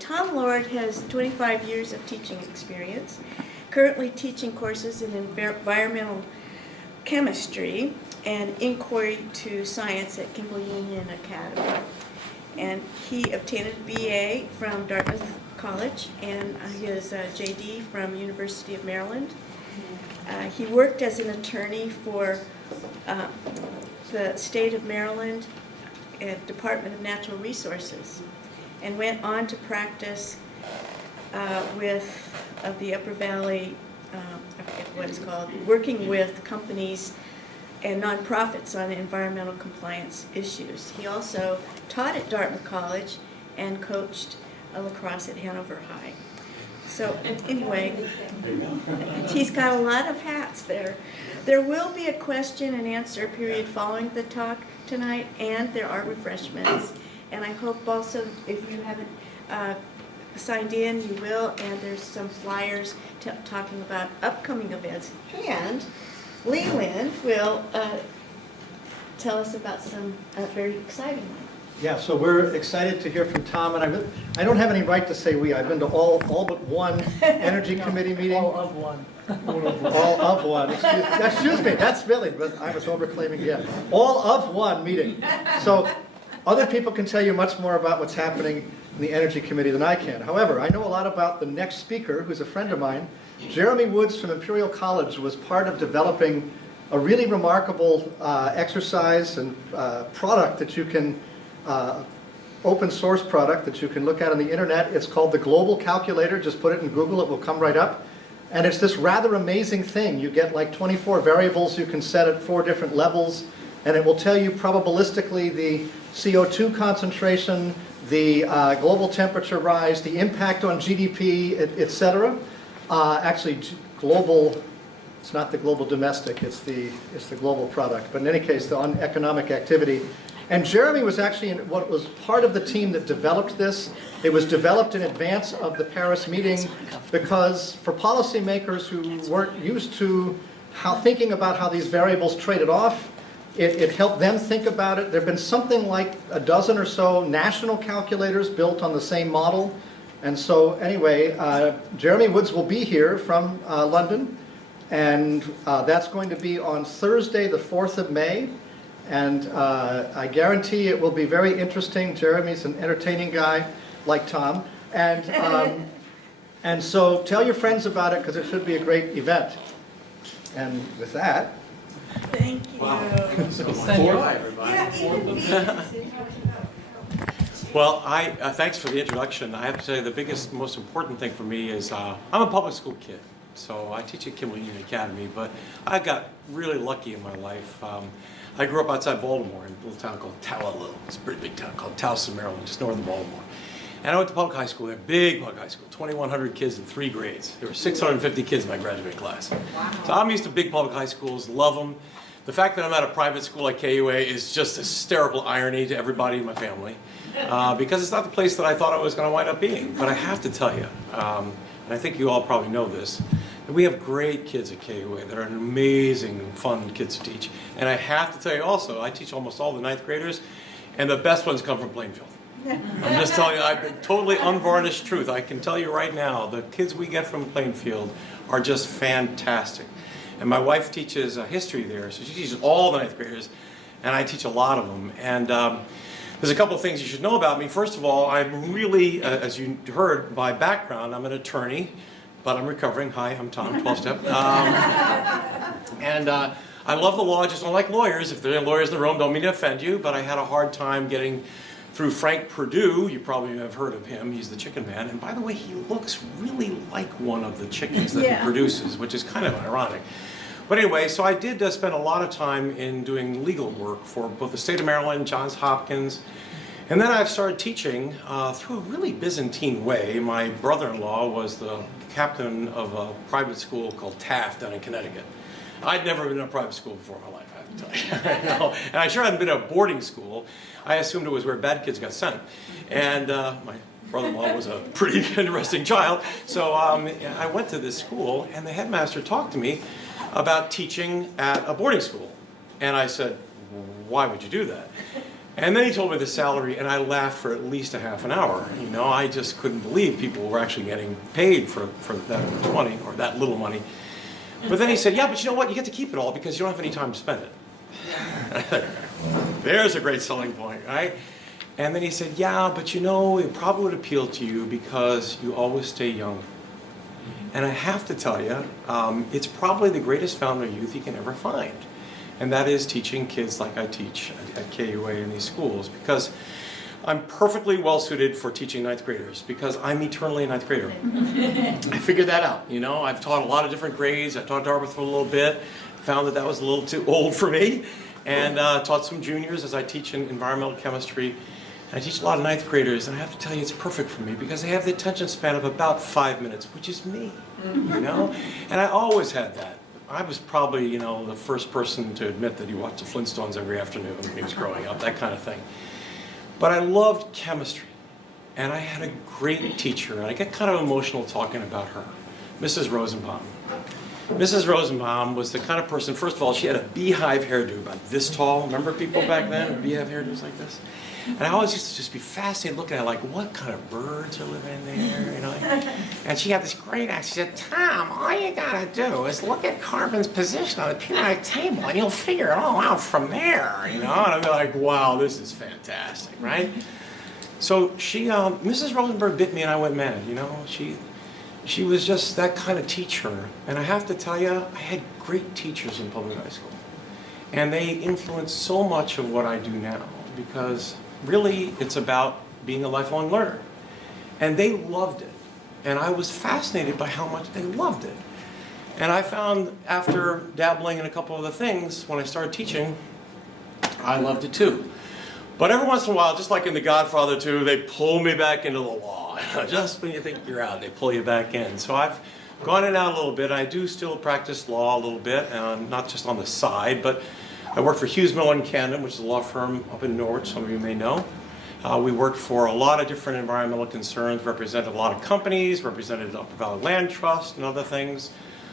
Tom Lord has 25 years of teaching experience, currently teaching courses in environmental chemistry and inquiry to science at Kimball Union Academy. And he obtained a BA from Dartmouth College and his JD from University of Maryland. He worked as an attorney for the state of Maryland at Department of Natural Resources, and went on to practice with the Upper Valley, I forget what it's called, working with companies and nonprofits on environmental compliance issues. He also taught at Dartmouth College and coached lacrosse at Hanover High. So anyway, he's got a lot of hats there. There will be a question and answer period following the talk tonight, and there are refreshments. And I hope also, if you haven't signed in, you will, and there's some flyers talking about upcoming events. And Leland will tell us about some very exciting ones. Yeah, so we're excited to hear from Tom, and I don't have any right to say we. I've been to all but one Energy Committee meeting. All of one. All of one. Excuse me, that's Billy, but I was overclaiming, yeah. All of one meeting. So other people can tell you much more about what's happening in the Energy Committee than I can. However, I know a lot about the next speaker, who's a friend of mine. Jeremy Woods from Imperial College was part of developing a really remarkable exercise and product that you can open source product that you can look at on the internet. It's called the Global Calculator. Just put it in Google, it will come right up. And it's this rather amazing thing. You get like 24 variables you can set at 4 different levels, and it will tell you probabilistically the CO2 concentration, the global temperature rise, the impact on GDP, etc. Actually, global, it's not the global domestic, it's the global product. But in any case, on economic activity. And Jeremy was actually what was part of the team that developed this. It was developed in advance of the Paris meeting because for policymakers who weren't used to thinking about how these variables traded off, it helped them think about it. There have been something like a dozen or so national calculators built on the same model. And so anyway, Jeremy Woods will be here from London, and that's going to be on Thursday, the 4th of May. And I guarantee it will be very interesting. Jeremy's an entertaining guy, like Tom. And so tell your friends about it, because it should be a great event. And with that... Thank you. Wow. Hi, everybody. Well, thanks for the introduction. I have to say the biggest, most important thing for me is I'm a public school kid. So I teach at Kimball Union Academy, but I got really lucky in my life. I grew up outside Baltimore in a little town called Tallalow. It's a pretty big town called Towson, Maryland, just north of Baltimore. And I went to public high school there, big public high school, 2,100 kids in 3 grades. There were 650 kids in my graduating class. Wow. So I'm used to big public high schools, love them. The fact that I'm at a private school like KUA is just hysterical irony to everybody in my family, because it's not the place that I thought I was going to wind up being. But I have to tell you, and I think you all probably know this, that we have great kids at KUA that are amazing, fun kids to teach. And I have to tell you also, I teach almost all the 9th graders, and the best ones come from Plainfield. I'm just telling you, I've been totally unvarnished truth. I can tell you right now, the kids we get from Plainfield are just fantastic. And my wife teaches history there, so she teaches all the 9th graders, and I teach a lot of them. And there's a couple of things you should know about me. First of all, I'm really, as you heard by background, I'm an attorney, but I'm recovering. Hi, I'm Tom, 12-step. And I love the law, I just don't like lawyers. If there are lawyers in the room, don't mean to offend you, but I had a hard time getting through Frank Perdue. You probably have heard of him. He's the chicken man. And by the way, he looks really like one of the chickens that he produces, which is kind of ironic. But anyway, so I did spend a lot of time in doing legal work for both the state of Maryland, Johns Hopkins, and then I've started teaching through a really Byzantine way. My brother-in-law was the captain of a private school called Taft down in Connecticut. I'd never been in a private school before in my life, I have to tell you. And I sure hadn't been in a boarding school. I assumed it was where bad kids got sent. And my brother-in-law was a pretty interesting child. So I went to this school, and the headmaster talked to me about teaching at a boarding school. And I said, why would you do that? And then he told me the salary, and I laughed for at least a half an hour. You know, I just couldn't believe people were actually getting paid for that much money, or that little money. But then he said, yeah, but you know what? You get to keep it all because you don't have any time to spend it. There's a great selling point, right? And then he said, yeah, but you know, it probably would appeal to you because you always stay young. And I have to tell you, it's probably the greatest fountain of youth you can ever find. And that is teaching kids like I teach at KUA in these schools, because I'm perfectly well suited for teaching ninth graders because I'm eternally a ninth grader. I figured that out, you know. I've taught a lot of different grades. I taught Dartmouth for a little bit, found that was a little too old for me, and taught some juniors as I teach in environmental chemistry. And I teach a lot of ninth graders, and I have to tell you it's perfect for me because they have the attention span of about 5 minutes, which is me, you know. And I always had that. I was probably, you know, the first person to admit that he watched the Flintstones every afternoon when he was growing up, that kind of thing. But I loved chemistry, and I had a great teacher, and I get kind of emotional talking about her, Mrs. Rosenbaum. Mrs. Rosenbaum was the kind of person, first of all, she had a beehive hairdo about this tall. Remember people back then, beehive hairdos like this? And I always used to just be fascinated looking at, like, what kind of birds are living in there, you know? And she had this great accent. She said, Tom, all you gotta do is look at carbon's position on the periodic table, and you'll figure it all out from there, you know? And I'd be like, wow, this is fantastic, right? So she, Mrs. Rosenberg bit me, and I went mad, you know? She was just that kind of teacher. And I have to tell you, I had great teachers in public high school. And they influenced so much of what I do now, because really, it's about being a lifelong learner. And they loved it. And I was fascinated by how much they loved it. And I found after dabbling in a couple of the things, when I started teaching, I loved it too. But every once in a while, just like in The Godfather 2, they pull me back into the law. Just when you think you're out, they pull you back in. So I've gone in and out a little bit. I do still practice law a little bit, not just on the side, but I work for Hughes Miller and Camden, which is a law firm up in Norwich, some of you may know. We worked for a lot of different environmental concerns, represented a lot of companies, represented Upper Valley Land Trust and other things.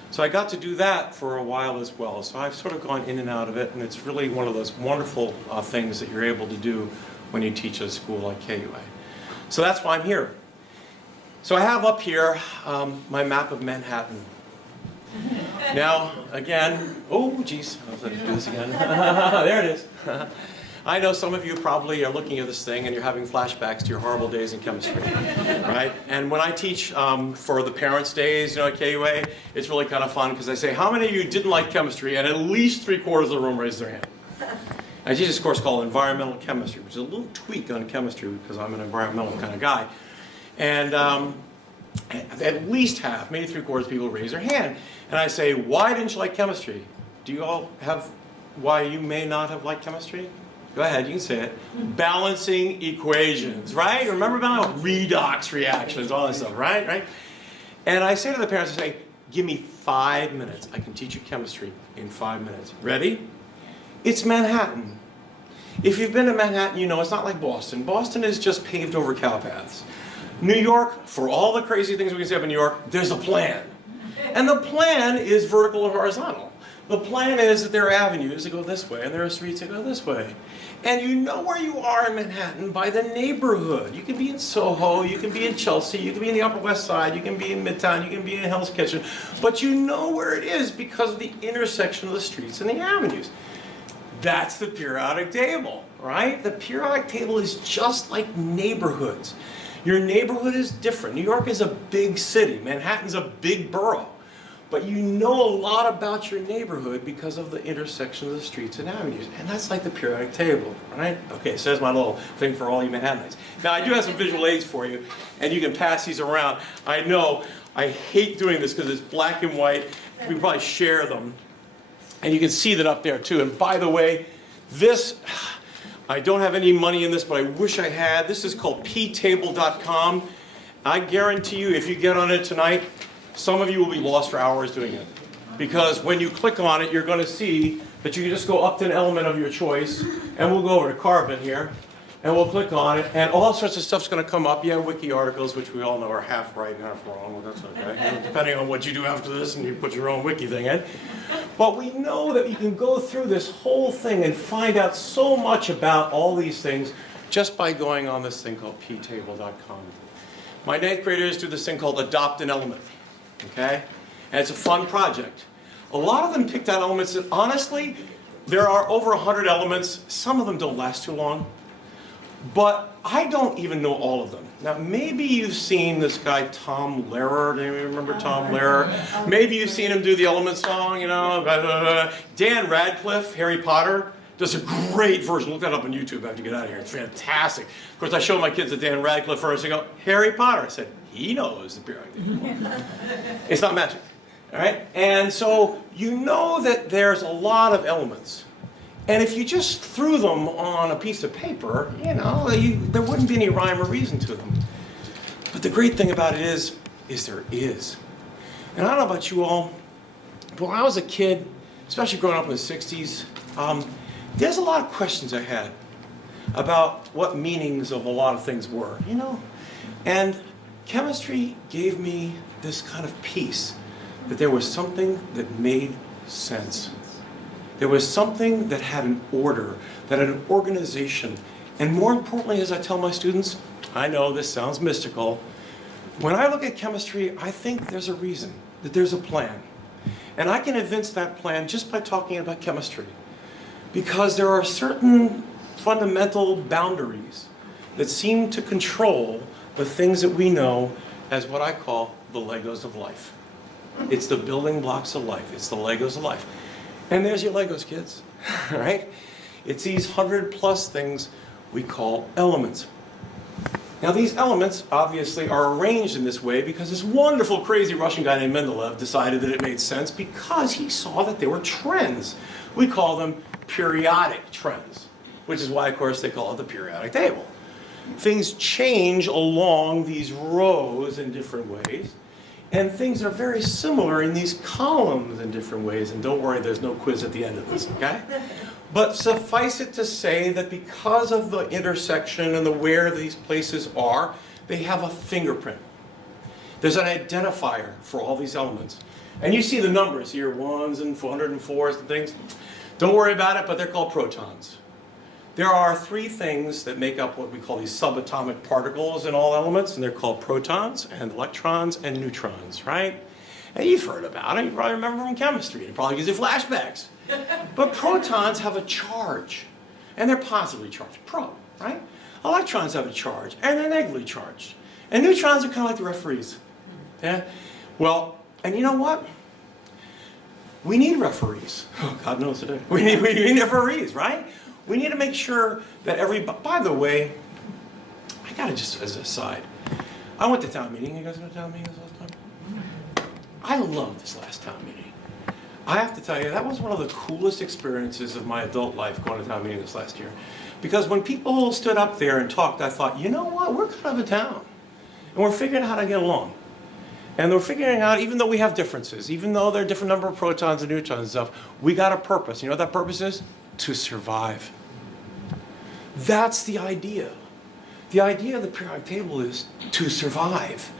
So I got to do that for a while as well. So I've sort of gone in and out of it, and it's really one of those wonderful things that you're able to do when you teach at a school like KUA. So that's why I'm here. So I have up here my map of Manhattan. Now, again, oh, geez, I'll let you do this again. There it is. I know some of you probably are looking at this thing and you're having flashbacks to your horrible days in chemistry, right? And when I teach for the parents' days, you know, at KUA, it's really kind of fun because I say, how many of you didn't like chemistry? And at least 3/4 of the room raised their hand. I teach this course called Environmental Chemistry, which is a little tweak on chemistry because I'm an environmental kind of guy. And at least half, maybe 3/4 of people raise their hand. And I say, why didn't you like chemistry? Do you all have why you may not have liked chemistry? Go ahead, you can say it. Balancing equations, right? Remember about redox reactions, all that stuff, right? And I say to the parents, I say, give me 5 minutes. I can teach you chemistry in 5 minutes. Ready? It's Manhattan. If you've been to Manhattan, you know it's not like Boston. Boston is just paved over cow paths. New York, for all the crazy things we can say about New York, there's a plan. And the plan is vertical and horizontal. The plan is that there are avenues that go this way and there are streets that go this way. And you know where you are in Manhattan by the neighborhood. You can be in Soho, you can be in Chelsea, you can be in the Upper West Side, you can be in Midtown, you can be in Hell's Kitchen. But you know where it is because of the intersection of the streets and the avenues. That's the periodic table, right? The periodic table is just like neighborhoods. Your neighborhood is different. New York is a big city. Manhattan's a big borough. But you know a lot about your neighborhood because of the intersection of the streets and avenues. And that's like the periodic table, right? Okay, so there's my little thing for all you Manhattanites. Now, I do have some visual aids for you, and you can pass these around. I know, I hate doing this because it's black and white. We probably share them. And you can see that up there, too. And by the way, this, I don't have any money in this, but I wish I had. This is called ptable.com. I guarantee you, if you get on it tonight, some of you will be lost for hours doing it. Because when you click on it, you're going to see that you can just go up to an element of your choice, and we'll go over to carbon here, and we'll click on it, and all sorts of stuff's going to come up. You have wiki articles, which we all know are half right and half wrong. Well, that's okay. You know, depending on what you do after this, and you put your own wiki thing in. But we know that you can go through this whole thing and find out so much about all these things just by going on this thing called ptable.com. My 9th graders do this thing called Adopt an Element, okay? And it's a fun project. A lot of them picked out elements that, honestly, there are over 100 elements. Some of them don't last too long. But I don't even know all of them. Now, maybe you've seen this guy, Tom Lehrer. Do you remember Tom Lehrer? Maybe you've seen him do the Element song, you know. Dan Radcliffe, Harry Potter, does a great version. Look that up on YouTube after you get out of here. It's fantastic. Of course, I show my kids the Dan Radcliffe first. They go, Harry Potter. I said, he knows the periodic table. It's not magic. All right? And so you know that there's a lot of elements. And if you just threw them on a piece of paper, you know, there wouldn't be any rhyme or reason to them. But the great thing about it is there is. And I don't know about you all, but when I was a kid, especially growing up in the 60s, there's a lot of questions I had about what meanings of a lot of things were, you know? And chemistry gave me this kind of peace that there was something that made sense. There was something that had an order, that had an organization. And more importantly, as I tell my students, I know this sounds mystical, when I look at chemistry, I think there's a reason, that there's a plan. And I can evince that plan just by talking about chemistry. Because there are certain fundamental boundaries that seem to control the things that we know as what I call the Legos of life. It's the building blocks of life. It's the Legos of life. And there's your Legos, kids, right? It's these 100+ things we call elements. Now, these elements obviously are arranged in this way because this wonderful, crazy Russian guy named Mendeleev decided that it made sense because he saw that there were trends. We call them periodic trends, which is why, of course, they call it the periodic table. Things change along these rows in different ways. And things are very similar in these columns in different ways. And don't worry, there's no quiz at the end of this, okay? But suffice it to say that because of the intersection and the where these places are, they have a fingerprint. There's an identifier for all these elements. And you see the numbers here, 1s and 404s and things. Don't worry about it, but they're called protons. There are 3 things that make up what we call these subatomic particles in all elements, and they're called protons and electrons and neutrons, right? And you've heard about it. You probably remember from chemistry. It probably gives you flashbacks. But protons have a charge, and they're positively charged, right? Electrons have a charge, and they're negatively charged. And neutrons are kind of like the referees. Yeah? Well, and you know what? We need referees. Oh, God knows today. We need referees, right? We need to make sure that everybody, by the way, I gotta just, as an aside, I went to town meeting. You guys went to town meeting this last time? I loved this last town meeting. I have to tell you, that was one of the coolest experiences of my adult life, going to town meeting this last year. Because when people stood up there and talked, I thought, you know what, we're kind of a town. And we're figuring out how to get along. And we're figuring out, even though we have differences, even though there are a different number of protons and neutrons and stuff, we got a purpose. You know what that purpose is? To survive. That's the idea. The idea of the periodic table is to survive.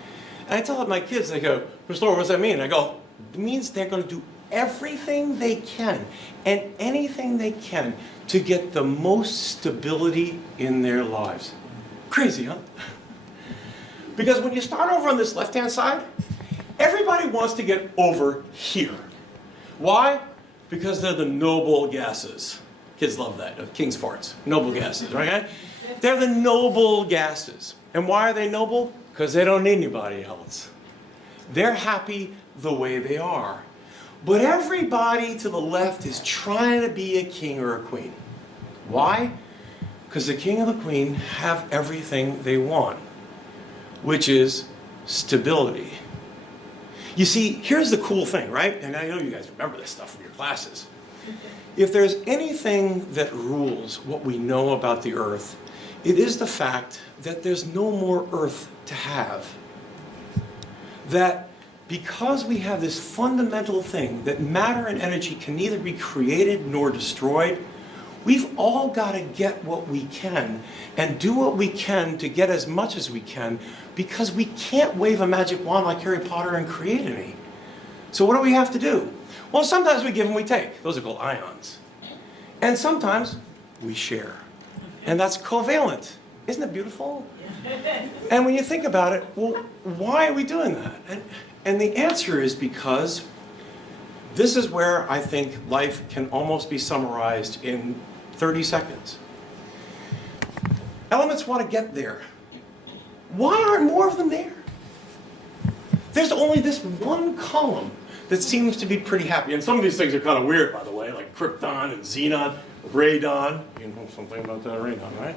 And I tell my kids, they go, Mr. Lord, what does that mean? I go, it means they're going to do everything they can and anything they can to get the most stability in their lives. Crazy, huh? Because when you start over on this left-hand side, everybody wants to get over here. Why? Because they're the noble gases. Kids love that. King's farts. Noble gases, right? They're the noble gases. And why are they noble? Because they don't need anybody else. They're happy the way they are. But everybody to the left is trying to be a king or a queen. Why? Because the king and the queen have everything they want, which is stability. You see, here's the cool thing, right? And I know you guys remember this stuff from your classes. If there's anything that rules what we know about the Earth, it is the fact that there's no more Earth to have. That because we have this fundamental thing that matter and energy can neither be created nor destroyed, we've all got to get what we can and do what we can to get as much as we can, because we can't wave a magic wand like Harry Potter and create any. So what do we have to do? Well, sometimes we give and we take. Those are called ions. And sometimes we share. And that's covalent. Isn't it beautiful? And when you think about it, well, why are we doing that? And the answer is because this is where I think life can almost be summarized in 30 seconds. Elements want to get there. Why aren't more of them there? There's only this one column that seems to be pretty happy. And some of these things are kind of weird, by the way, like krypton and xenon, radon. You know something about that radon, right?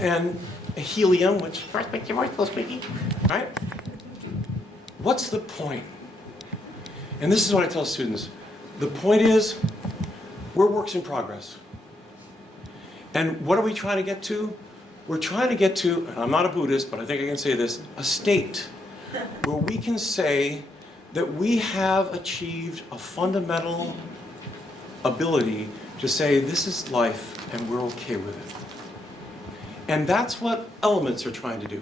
And helium, which first makes your voice go squeaky, right? What's the point? And this is what I tell students. The point is, we're works in progress. And what are we trying to get to? We're trying to get to, and I'm not a Buddhist, but I think I can say this, a state where we can say that we have achieved a fundamental ability to say this is life and we're okay with it. And that's what elements are trying to do.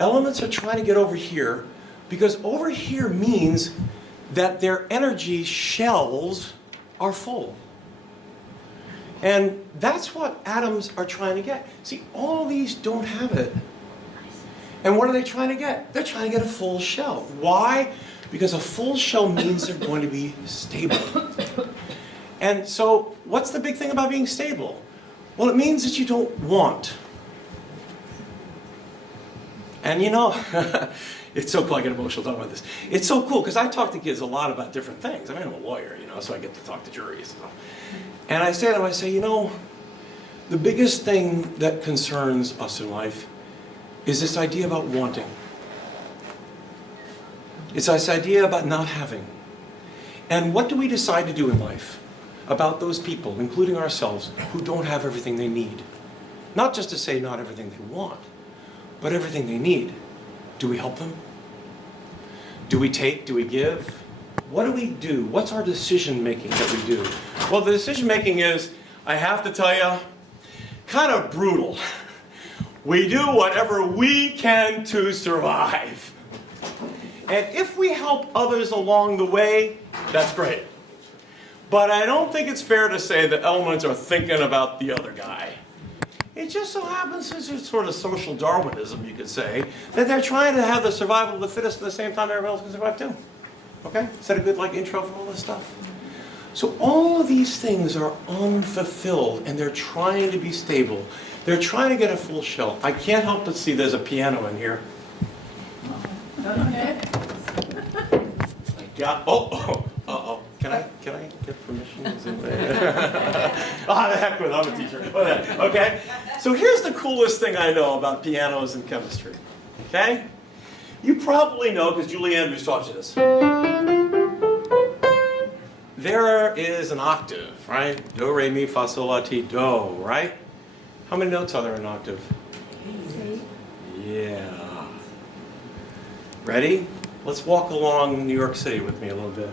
Elements are trying to get over here because over here means that their energy shells are full. And that's what atoms are trying to get. See, all these don't have it. And what are they trying to get? They're trying to get a full shell. Why? Because a full shell means they're going to be stable. And so, what's the big thing about being stable? Well, it means that you don't want. And you know, it's so cool, I get emotional talking about this. It's so cool, because I talk to kids a lot about different things. I mean, I'm a lawyer, you know, so I get to talk to juries. And I say to them, you know, the biggest thing that concerns us in life is this idea about wanting. It's this idea about not having. And what do we decide to do in life about those people, including ourselves, who don't have everything they need? Not just to say not everything they want, but everything they need. Do we help them? Do we take? Do we give? What do we do? What's our decision making that we do? Well, the decision making is, I have to tell you, kind of brutal. We do whatever we can to survive. And if we help others along the way, that's great. But I don't think it's fair to say that elements are thinking about the other guy. It just so happens, this is sort of social Darwinism, you could say, that they're trying to have the survival of the fittest at the same time everyone else can survive too. Okay? Is that a good intro for all this stuff? So all of these things are unfulfilled, and they're trying to be stable. They're trying to get a full shell. I can't help but see there's a piano in here. Yeah. Uh-oh. Can I get permission? Ah, the heck with it, I'm a teacher. Okay? So here's the coolest thing I know about pianos and chemistry. Okay? You probably know, because Julie Andrews taught you this. There is an octave, right? Do, re, mi, fa, sol, la, ti, do, right? How many notes are there in an octave? 8. Yeah. Ready? Let's walk along New York City with me a little bit.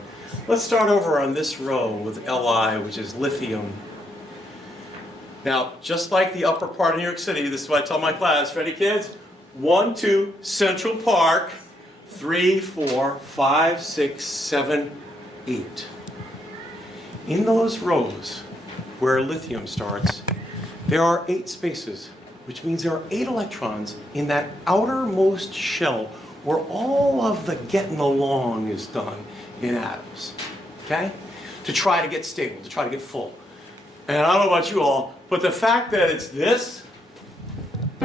Let's start over on this row with Li, which is lithium. Now, just like the upper part of New York City, this is what I tell my class. Ready, kids? 1, 2, Central Park. 3, 4, 5, 6, 7, 8. In those rows where lithium starts, there are 8 spaces, which means there are 8 electrons in that outermost shell where all of the getting along is done in atoms, okay? To try to get stable, to try to get full. And I don't know about you all, but the fact that it's this, I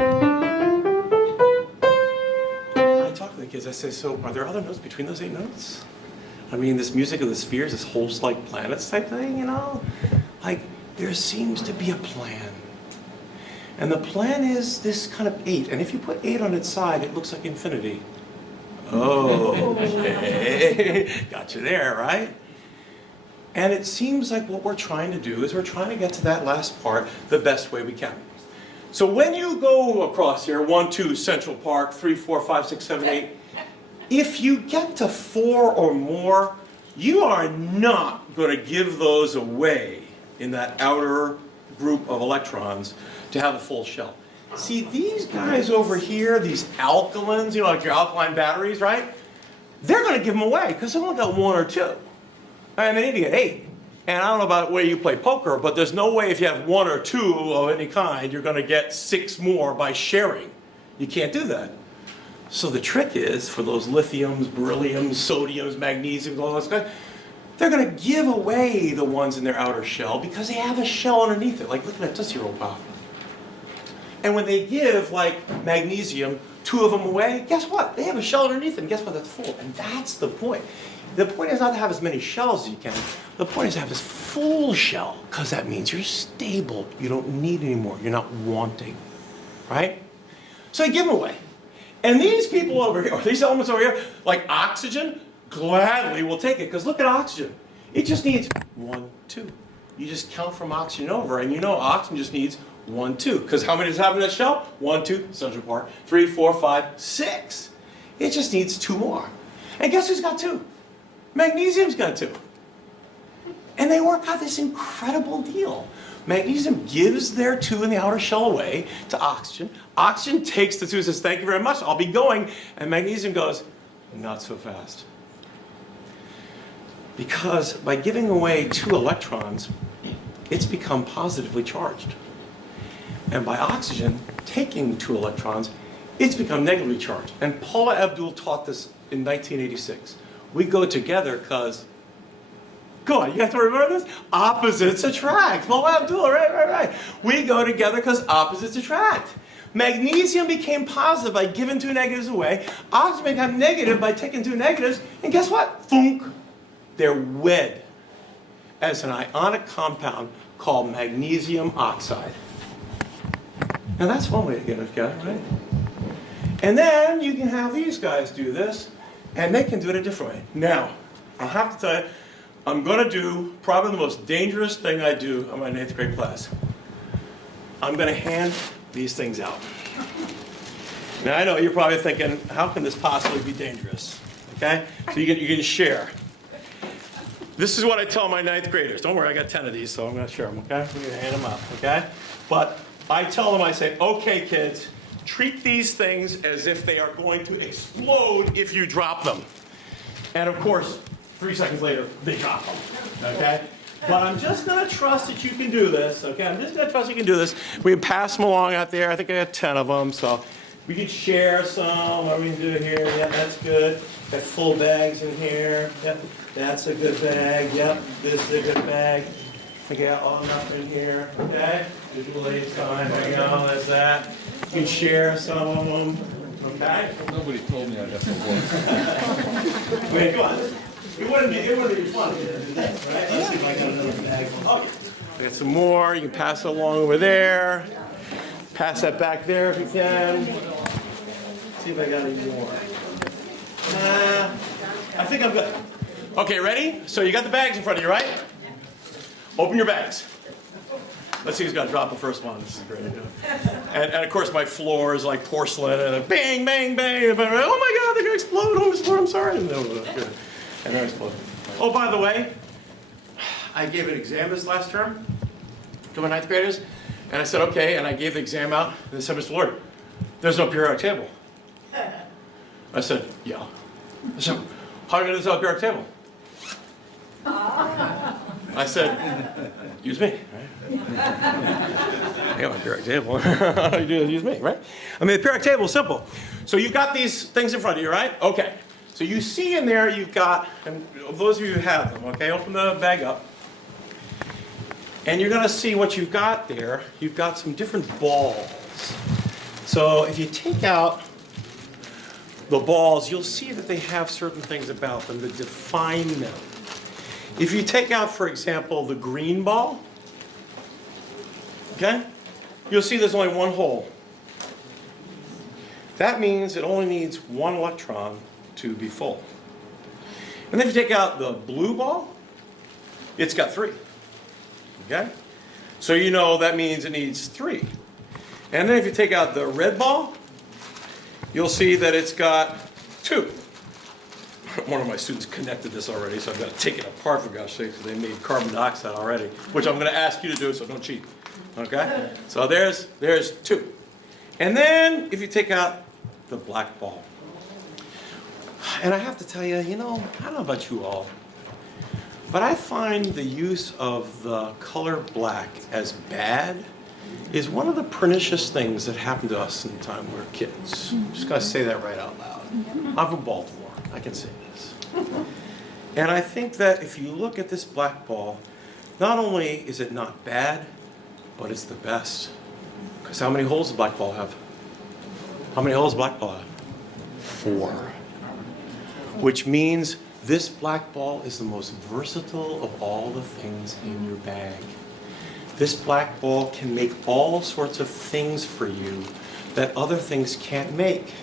talk to the kids, I say, so are there other notes between those 8 notes? I mean, this music of the spheres, this holes like planets type thing, you know? Like, there seems to be a plan. And the plan is this kind of 8. And if you put 8 on its side, it looks like infinity. Oh, okay. Got you there, right? And it seems like what we're trying to do is we're trying to get to that last part the best way we can. So when you go across here, 1, 2, Central Park, 3, 4, 5, 6, 7, 8, if you get to 4 or more, you are not going to give those away in that outer group of electrons to have a full shell. See, these guys over here, these alkalins, you know, like your alkaline batteries, right? They're going to give them away because they only got 1 or 2. and they need to get 8. And I don't know about where you play poker, but there's no way if you have 1 or 2 of any kind, you're going to get 6 more by sharing. You can't do that. So the trick is, for those lithiums, berylliums, sodiums, magnesiums, all those guys, they're going to give away the ones in their outer shell because they have a shell underneath it. Like, look at that Tootsie Roll Pop. And when they give, like, magnesium, 2 of them away, guess what? They have a shell underneath it, and guess what? That's full. And that's the point. The point is not to have as many shells as you can. The point is to have this full shell, because that means you're stable. You don't need any more. You're not wanting, right? So you give them away. And these people over here, or these elements over here, like oxygen, gladly will take it, because look at oxygen. It just needs 1, 2. You just count from oxygen over, and you know oxygen just needs 1, 2. Because how many does it have in that shell? 1, 2, central part, 3, 4, 5, 6. It just needs 2 more. And guess who's got 2? Magnesium's got 2. And they work out this incredible deal. Magnesium gives their 2 in the outer shell away to oxygen. Oxygen takes the 2 and says, thank you very much, I'll be going. And magnesium goes, not so fast. Because by giving away 2 electrons, it's become positively charged. And by oxygen taking 2 electrons, it's become negatively charged. And Paula Abdul taught this in 1986. We go together because, go on, you have to remember this? Opposites attract. Paula Abdul, right. We go together because opposites attract. Magnesium became positive by giving 2 negatives away. Oxygen became negative by taking 2 negatives. And guess what? Thunk. They're wed as an ionic compound called magnesium oxide. Now that's one way to get it together, right? And then you can have these guys do this, and they can do it a different way. Now, I'll have to tell you, I'm going to do probably the most dangerous thing I do in my 9th grade class. I'm going to hand these things out. Now I know you're probably thinking, how can this possibly be dangerous? Okay? So you can share. This is what I tell my 9th graders. Don't worry, I got 10 of these, so I'm going to share them, okay? I'm going to hand them out, okay? But I tell them, I say, okay, kids, treat these things as if they are going to explode if you drop them. And of course, 3 seconds later, they drop them, okay? But I'm just going to trust that you can do this, okay? I'm just going to trust you can do this. We can pass them along out there. I think I got 10 of them, so we can share some. What we can do here, yeah, that's good. Got full bags in here. Yep, that's a good bag. Yep, this is a good bag. We got all enough in here, okay? Visually time, there you go, that's that. You can share some of them, okay? Nobody told me I'd have to work. Wait, go on. It wouldn't be fun to do this, right? Let's see if I got another bag. Okay. I got some more. You can pass it along over there. Pass that back there if you can. See if I got any more. I think I'm good. Okay, ready? So you got the bags in front of you, right? Open your bags. Let's see who's got to drop the first one. This is great. And of course, my floor is like porcelain, and bang, bang, bang. Oh my God, they're going to explode. Oh, explode. I'm sorry. No, good. And they're exploding. Oh, by the way, I gave an exam this last term to my 9th graders. And I said, okay, and I gave the exam out. And they said, Mr. Lord, there's no periodic table. I said, yeah. I said, how are you going to do this without a periodic table? I said, use me, right? I got my periodic table. You do use me, right? I mean, the periodic table is simple. So you've got these things in front of you, right? Okay. So you see in there you've got, and those of you who have them, okay, open the bag up. And you're going to see what you've got there. You've got some different balls. So if you take out the balls, you'll see that they have certain things about them that define them. If you take out, for example, the green ball, okay, you'll see there's only one hole. That means it only needs 1 electron to be full. And then if you take out the blue ball, it's got 3. Okay? So you know that means it needs 3. And then if you take out the red ball, you'll see that it's got 2. One of my students connected this already, so I've got to take it apart for gosh sake, because they made carbon dioxide already, which I'm going to ask you to do, so don't cheat. Okay? So there's 2. And then if you take out the black ball, and I have to tell you, I don't know about you all, But I find the use of the color black as bad is one of the pernicious things that happened to us in the time we were kids. Just gotta say that right out loud. I'm from Baltimore, I can say this. And I think that if you look at this black ball, not only is it not bad, but it's the best. Because how many holes does black ball have? How many holes does black ball have? 4. Which means this black ball is the most versatile of all the things in your bag. This black ball can make all sorts of things for you that other things can't make.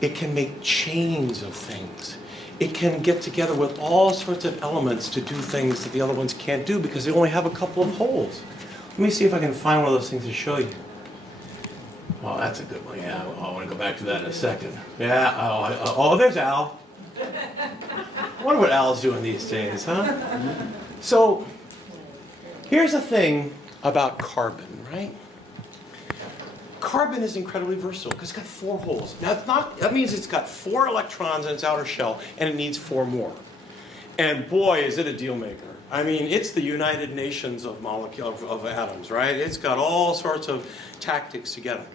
It can make chains of things. It can get together with all sorts of elements to do things that the other ones can't do because they only have a couple of holes. Let me see if I can find one of those things to show you. Oh, that's a good one. Yeah, I want to go back to that in a second. Yeah, oh, there's Al. I wonder what Al's doing these days, huh? So, here's the thing about carbon, right? Carbon is incredibly versatile because it's got 4 holes. Now, that means it's got 4 electrons in its outer shell, and it needs 4 more. And boy, is it a deal maker. I mean, it's the United Nations of atoms, right? It's got all sorts of tactics together.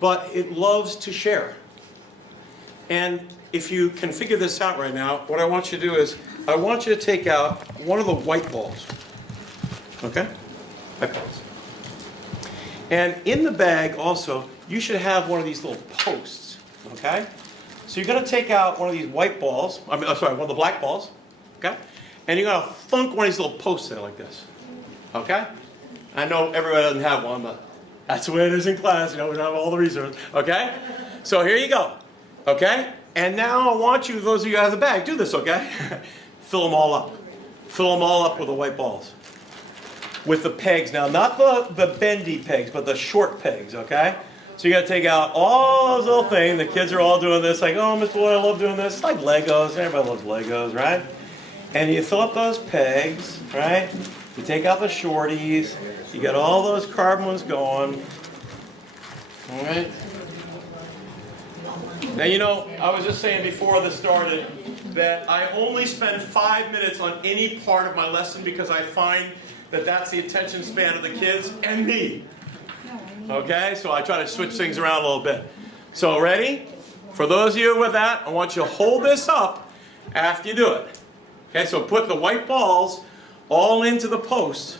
But it loves to share. And if you can figure this out right now, what I want you to do is, I want you to take out one of the white balls. Okay? White balls. And in the bag also, you should have one of these little posts, okay? So you're gonna take out one of these white balls, one of the black balls, okay? And you're gonna thunk one of these little posts in like this, okay? I know everybody doesn't have one, but that's the way it is in class, we don't have all the resources, okay? So here you go, okay? And now I want you, those of you who have the bag, do this, okay? Fill them all up. Fill them all up with the white balls. With the pegs. Now, not the bendy pegs, but the short pegs, okay? So you got to take out all those little things. The kids are all doing this, like, oh, Mr. Boyd, I love doing this. It's like Legos. Everybody loves Legos, right? And you fill up those pegs, right? You take out the shorties. You get all those carbon ones going. All right? Now, you know, I was just saying before this started that I only spend 5 minutes on any part of my lesson because I find that that's the attention span of the kids and me. Okay, so I try to switch things around a little bit. So ready? For those of you with that, I want you to hold this up after you do it. Okay, so put the white balls all into the post,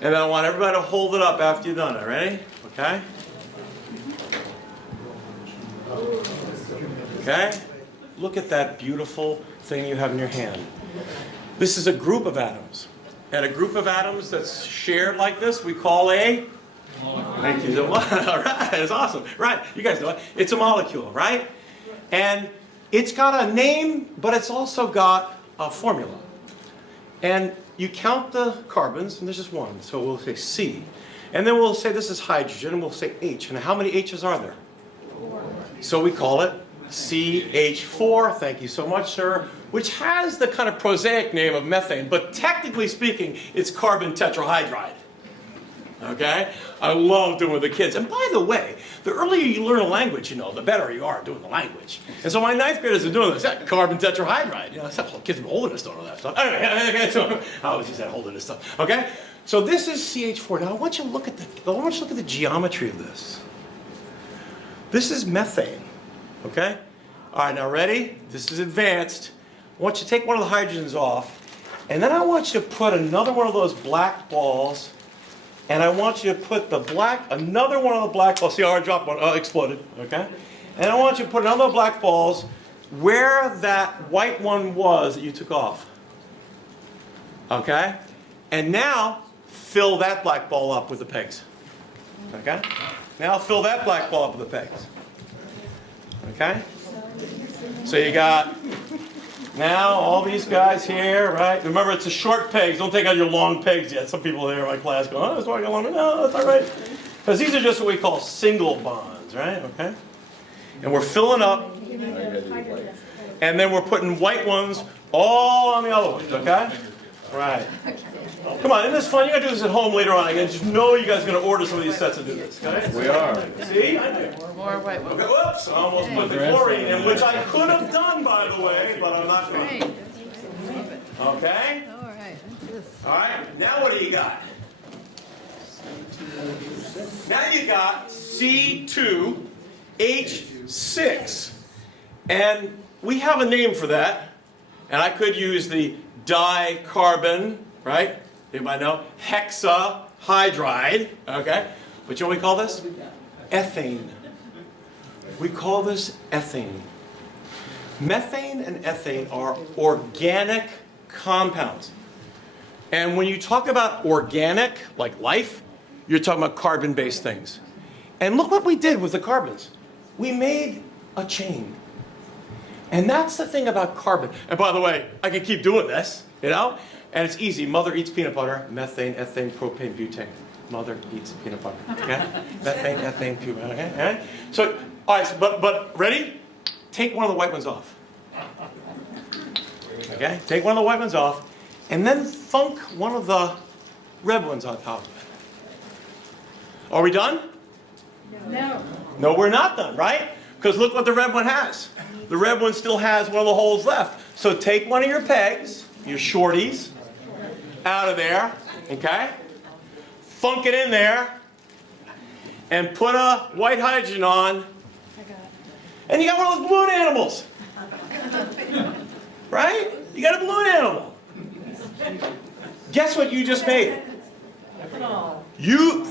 and then I want everybody to hold it up after you've done it. Ready? Okay? Okay? Look at that beautiful thing you have in your hand. This is a group of atoms. And a group of atoms that's shared like this, we call a... Thank you. All right, that's awesome. Right, you guys know it. It's a molecule, right? And it's got a name, but it's also got a formula. And you count the carbons, and there's just one. So we'll say C. And then we'll say this is hydrogen, and we'll say H. And how many H's are there? 4. So we call it CH4, thank you so much, sir, which has the kind of prosaic name of methane, but technically speaking, it's carbon tetrahydride. Okay? I love doing with the kids. And by the way, the earlier you learn a language, you know, the better you are doing the language. And so my 9th graders are doing this, carbon tetrahydride. You know, kids from holding don't know that stuff. Anyway, so I always use that holding this stuff. Okay? So this is CH4. Now I want you to look at the geometry of this. This is methane. Okay? All right, now ready? This is advanced. I want you to take one of the hydrogens off, and then I want you to put another one of those black balls, and I want you to put another one of the black balls. See how I dropped one? Oh, exploded. Okay? And I want you to put another black balls where that white one was that you took off. Okay? And now, fill that black ball up with the pegs. Okay? Now fill that black ball up with the pegs. Okay? So you got now all these guys here, right? Remember, it's the short pegs. Don't take out your long pegs yet. Some people here in my class go, oh, that's why I got long. No, that's all right. Because these are just what we call single bonds, right? Okay? And we're filling up. And then we're putting white ones all on the other ones, okay? Right. Come on, isn't this fun? You're going to do this at home later on. I just know you guys are going to order some of these sets and do this, okay? We are. See? More white ones. Okay, whoops, I almost put the chlorine in, which I could have done, by the way, but I'm not going to. Okay? All right. All right, now what do you got? Now you got C2H6. And we have a name for that. And I could use the dicarbon, right? Anybody know? Hexahydride, okay? But you know what we call this? Ethane. We call this ethane. Methane and ethane are organic compounds. And when you talk about organic, like life, you're talking about carbon-based things. And look what we did with the carbons. We made a chain. And that's the thing about carbon. And by the way, I can keep doing this, you know? And it's easy. Mother eats peanut butter, methane, ethane, propane, butane. Mother eats peanut butter, okay? Methane, ethane, butane, okay? All right? So, all right, but ready? Take one of the white ones off. Okay? Take one of the white ones off, and then thunk one of the red ones on top of it. Are we done? No. No, we're not done, right? Because look what the red one has. The red one still has one of the holes left. So take one of your pegs, your shorties, out of there, okay? Thunk it in there, and put a white hydrogen on, and you got one of those balloon animals. Right? You got a balloon animal. Guess what you just made?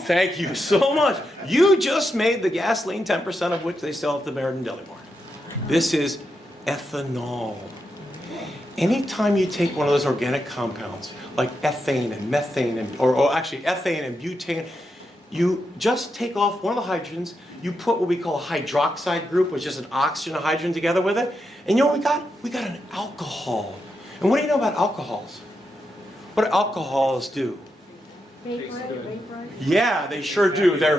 Thank you so much. You just made the gasoline, 10% of which they sell at the Meriden Deli Mart. This is ethanol. Anytime you take one of those organic compounds, like ethane and methane, or actually ethane and butane, you just take off one of the hydrogens, you put what we call a hydroxide group, which is an oxygen and hydrogen together with it, and you know what we got? We got an alcohol. And what do you know about alcohols? What do alcohols do? Vaporize? Yeah, they sure do. They're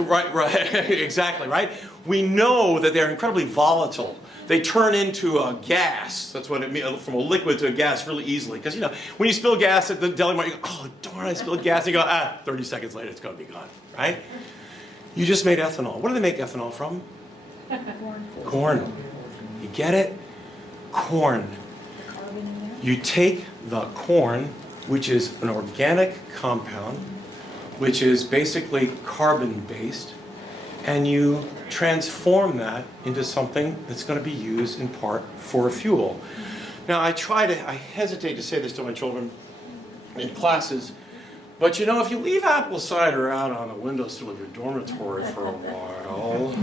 right, exactly, right? We know that they're incredibly volatile. They turn into a gas. That's what it means, from a liquid to a gas really easily. Because, you know, when you spill gas at the deli mart, you go, oh, darn, I spilled gas. And you go, 30 seconds later, it's going to be gone, right? You just made ethanol. What do they make ethanol from? Corn. You get it? Corn. You take the corn, which is an organic compound, which is basically carbon-based, and you transform that into something that's going to be used in part for a fuel. Now, I hesitate to say this to my children in classes, but you know, if you leave apple cider out on the windowsill of your dormitory for a while,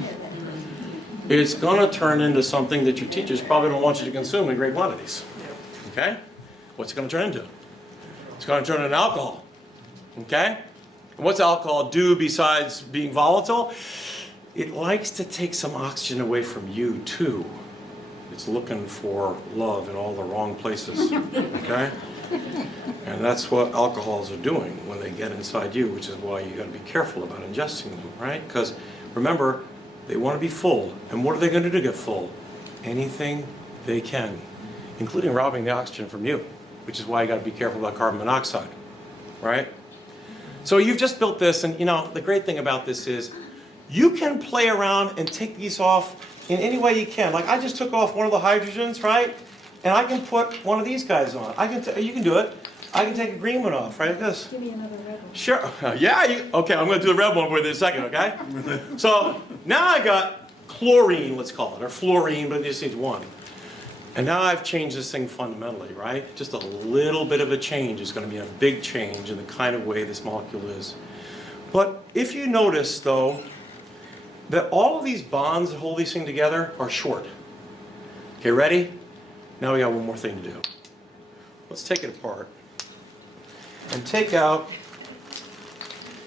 it's going to turn into something that your teachers probably don't want you to consume in great quantities. Okay? What's it going to turn into? It's going to turn into alcohol. Okay? And what's alcohol do besides being volatile? It likes to take some oxygen away from you, too. It's looking for love in all the wrong places. Okay? And that's what alcohols are doing when they get inside you, which is why you got to be careful about ingesting them, right? Because remember, they want to be full. And what are they going to do to get full? Anything they can, including robbing the oxygen from you, which is why you got to be careful about carbon monoxide, right? So you've just built this, and you know, the great thing about this is you can play around and take these off in any way you can. Like I just took off one of the hydrogens, right? And I can put one of these guys on. You can do it. I can take a green one off, right? Like this. Give me another red one. Sure. Yeah. Okay, I'm going to do the red one with you in a second, okay? So now I got chlorine, let's call it, or fluorine, but it just needs one. And now I've changed this thing fundamentally, right? Just a little bit of a change is going to be a big change in the kind of way this molecule is. But if you notice, though, that all of these bonds that hold these things together are short. Okay, ready? Now we got one more thing to do. Let's take it apart. And take out,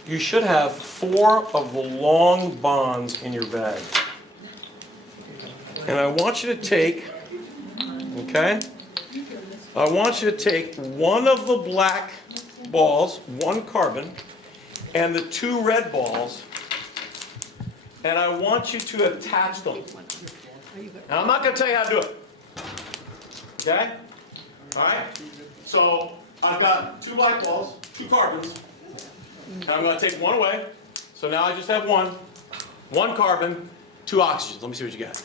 you should have 4 of the long bonds in your bag. And I want you to take, okay? I want you to take one of the black balls, one carbon, and the 2 red balls, and I want you to attach them. And I'm not going to tell you how to do it. Okay? All right? So I've got 2 black balls, 2 carbons, and I'm going to take one away. So now I just have one carbon, 2 oxygens. Let me see what you got.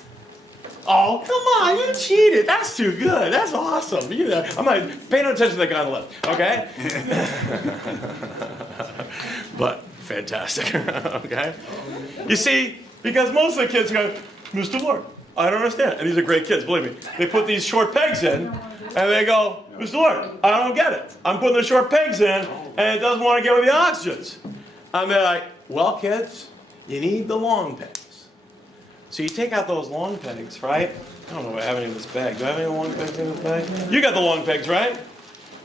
Oh, come on, you cheated. That's too good. That's awesome. You know, I'm not paying no attention to that guy on the left, okay? But fantastic, okay? You see, because most of the kids go, Mr. Lord, I don't understand. And these are great kids, believe me. They put these short pegs in, and they go, Mr. Lord, I don't get it. I'm putting the short pegs in, and it doesn't want to get rid of the oxygens. And they're like, well, kids, you need the long pegs. So you take out those long pegs, right? I don't know if I have any in this bag. Do I have any long pegs in this bag? You got the long pegs, right?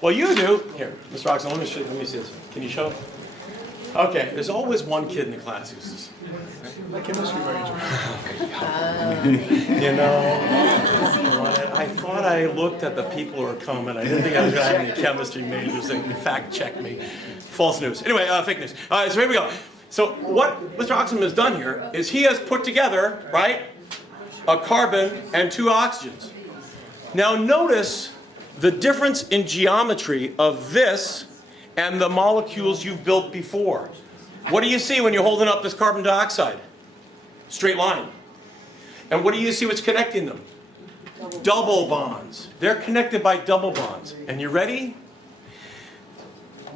Well, you do. Here, Mr. Oxon, let me see this. Can you show it? Okay, there's always one kid in the class who's just, my chemistry major. You know, I thought I looked at the people who were coming. I didn't think I was going to have any chemistry majors that can fact check me. False news. Anyway, fake news. All right, so here we go. So what Mr. Oxon has done here is he has put together, right, a carbon and two oxygens. Now notice the difference in geometry of this and the molecules you've built before. What do you see when you're holding up this carbon dioxide? Straight line. And what do you see what's connecting them? Double bonds. They're connected by double bonds. And you ready?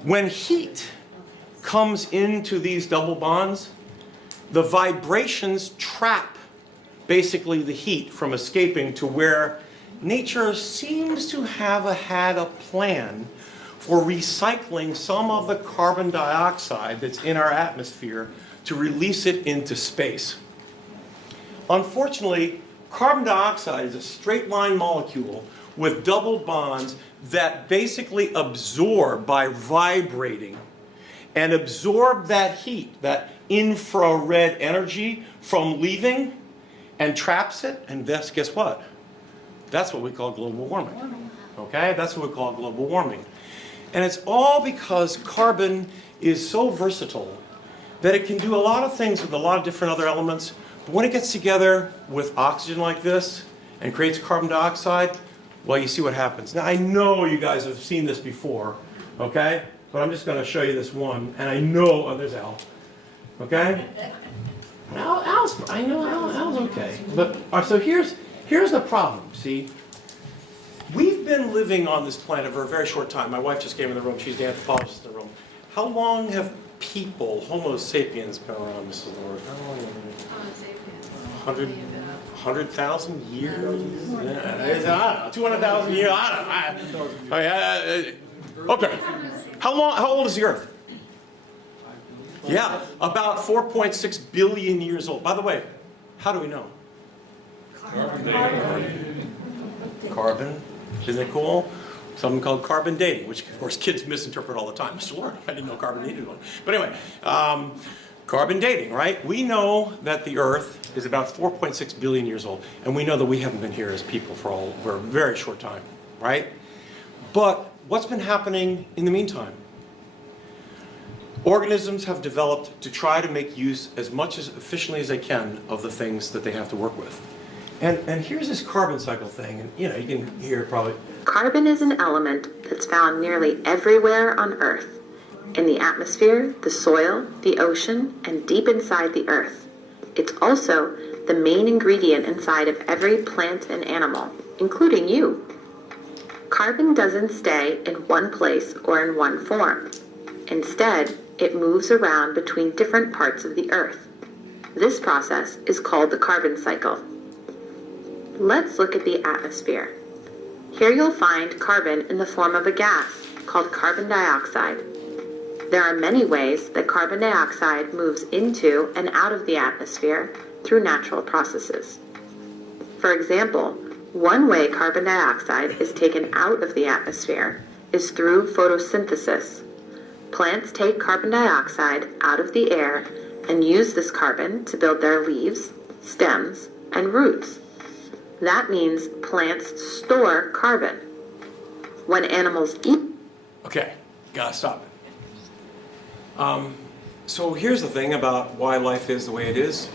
When heat comes into these double bonds, the vibrations trap basically the heat from escaping to where nature seems to have had a plan for recycling some of the carbon dioxide that's in our atmosphere to release it into space. Unfortunately, carbon dioxide is a straight line molecule with double bonds that basically absorb by vibrating and absorb that heat, that infrared energy from leaving and traps it, and that's, guess what? That's what we call global warming. Okay? That's what we call global warming. And it's all because carbon is so versatile that it can do a lot of things with a lot of different other elements. But when it gets together with oxygen like this and creates carbon dioxide, well, you see what happens. Now, I know you guys have seen this before, okay? But I'm just going to show you this one. And I know, oh, there's Al. Okay? Al's okay. But so here's the problem, see? We've been living on this planet for a very short time. My wife just came in the room. She's the anthropologist in the room. How long have people, Homo sapiens, been around, Mrs. Lord? How long have they been? Homo sapiens. 100,000 years? I don't know. 200,000 years? I don't know. Okay. How old is the Earth? Yeah, about 4.6 billion years old. By the way, how do we know? Carbon. Isn't it cool? Something called carbon dating, which of course kids misinterpret all the time. Mr. Lord, I didn't know carbon needed one. But anyway, carbon dating, right? We know that the Earth is about 4.6 billion years old, and we know that we haven't been here as people for a very short time, right? But what's been happening in the meantime? Organisms have developed to try to make use as much as efficiently as they can of the things that they have to work with. And here's this carbon cycle thing, and you know, you can hear it probably. Carbon is an element that's found nearly everywhere on Earth. In the atmosphere, the soil, the ocean, and deep inside the Earth. It's also the main ingredient inside of every plant and animal, including you. Carbon doesn't stay in one place or in one form. Instead, it moves around between different parts of the Earth. This process is called the carbon cycle. Let's look at the atmosphere. Here you'll find carbon in the form of a gas called carbon dioxide. There are many ways that carbon dioxide moves into and out of the atmosphere through natural processes. For example, one way carbon dioxide is taken out of the atmosphere is through photosynthesis. Plants take carbon dioxide out of the air and use this carbon to build their leaves, stems, and roots. That means plants store carbon. When animals eat... Okay, gotta stop it. So here's the thing about why life is the way it is.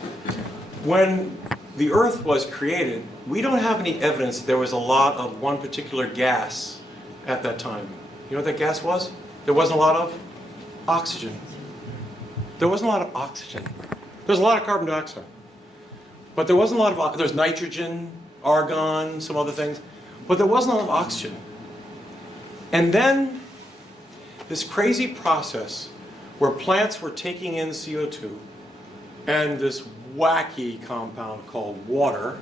When the Earth was created, we don't have any evidence that there was a lot of one particular gas at that time. You know what that gas was? There wasn't a lot of oxygen. There wasn't a lot of oxygen. There was a lot of carbon dioxide. But there wasn't a lot of, there's nitrogen, argon, some other things, but there wasn't enough oxygen. And then this crazy process where plants were taking in CO2 and this wacky compound called water,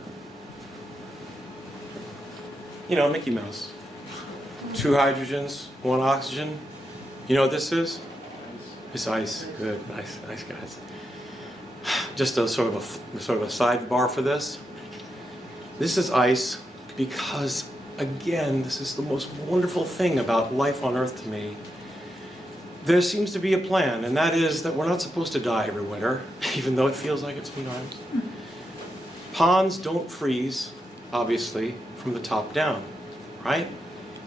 you know, Mickey Mouse, 2 hydrogens, 1 oxygen. You know what this is? It's ice. Good, nice guys. Just a sort of a sidebar for this. This is ice because, again, this is the most wonderful thing about life on Earth to me. There seems to be a plan, and that is that we're not supposed to die every winter, even though it feels like it sometimes. Ponds don't freeze, obviously, from the top down, right?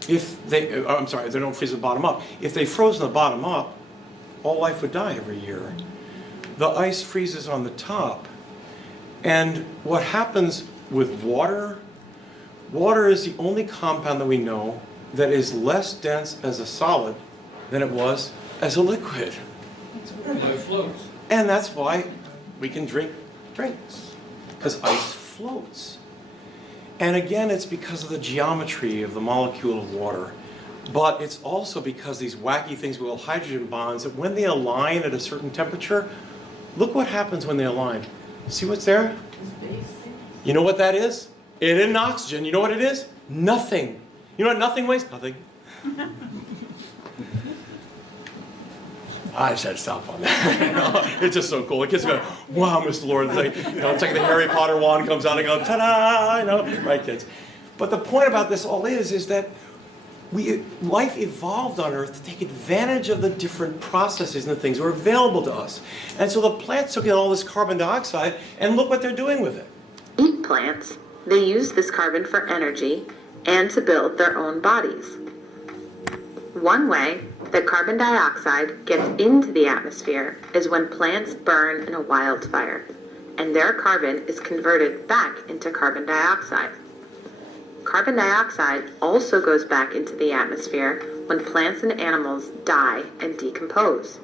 If they, they don't freeze the bottom up. If they froze the bottom up, all life would die every year. The ice freezes on the top. And what happens with water, water is the only compound that we know that is less dense as a solid than it was as a liquid. It floats. And that's why we can drink drinks, because ice floats. And again, it's because of the geometry of the molecule of water. But it's also because these wacky things we call hydrogen bonds, that when they align at a certain temperature, look what happens when they align. See what's there? You know what that is? It isn't oxygen. You know what it is? Nothing. You know what nothing weighs? Nothing. I just had to stop on that. You know, it's just so cool. The kids go, wow, Mr. Lord. It's like, you know, it's like the Harry Potter wand comes out and go, ta-da, you know, right, kids? But the point about this all is that life evolved on Earth to take advantage of the different processes and the things that were available to us. And so the plants took in all this carbon dioxide, and look what they're doing with it. Eat plants, they use this carbon for energy and to build their own bodies. One way that carbon dioxide gets into the atmosphere is when plants burn in a wildfire, and their carbon is converted back into carbon dioxide. Carbon dioxide also goes back into the atmosphere when plants and animals die and decompose.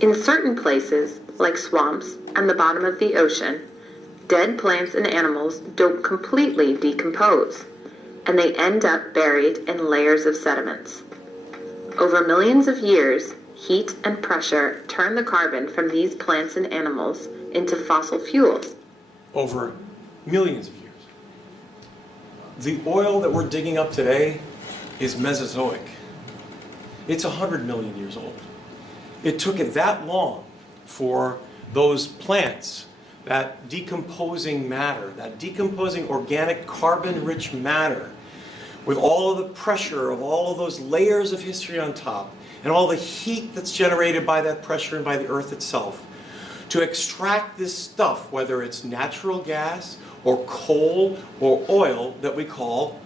In certain places, like swamps and the bottom of the ocean, dead plants and animals don't completely decompose, and they end up buried in layers of sediments. Over millions of years, heat and pressure turn the carbon from these plants and animals into fossil fuels. Over millions of years. The oil that we're digging up today is Mesozoic. It's 100 million years old. It took it that long for those plants, that decomposing matter, that decomposing organic carbon-rich matter, with all of the pressure of all of those layers of history on top, and all the heat that's generated by that pressure and by the Earth itself, to extract this stuff, whether it's natural gas or coal or oil, that we call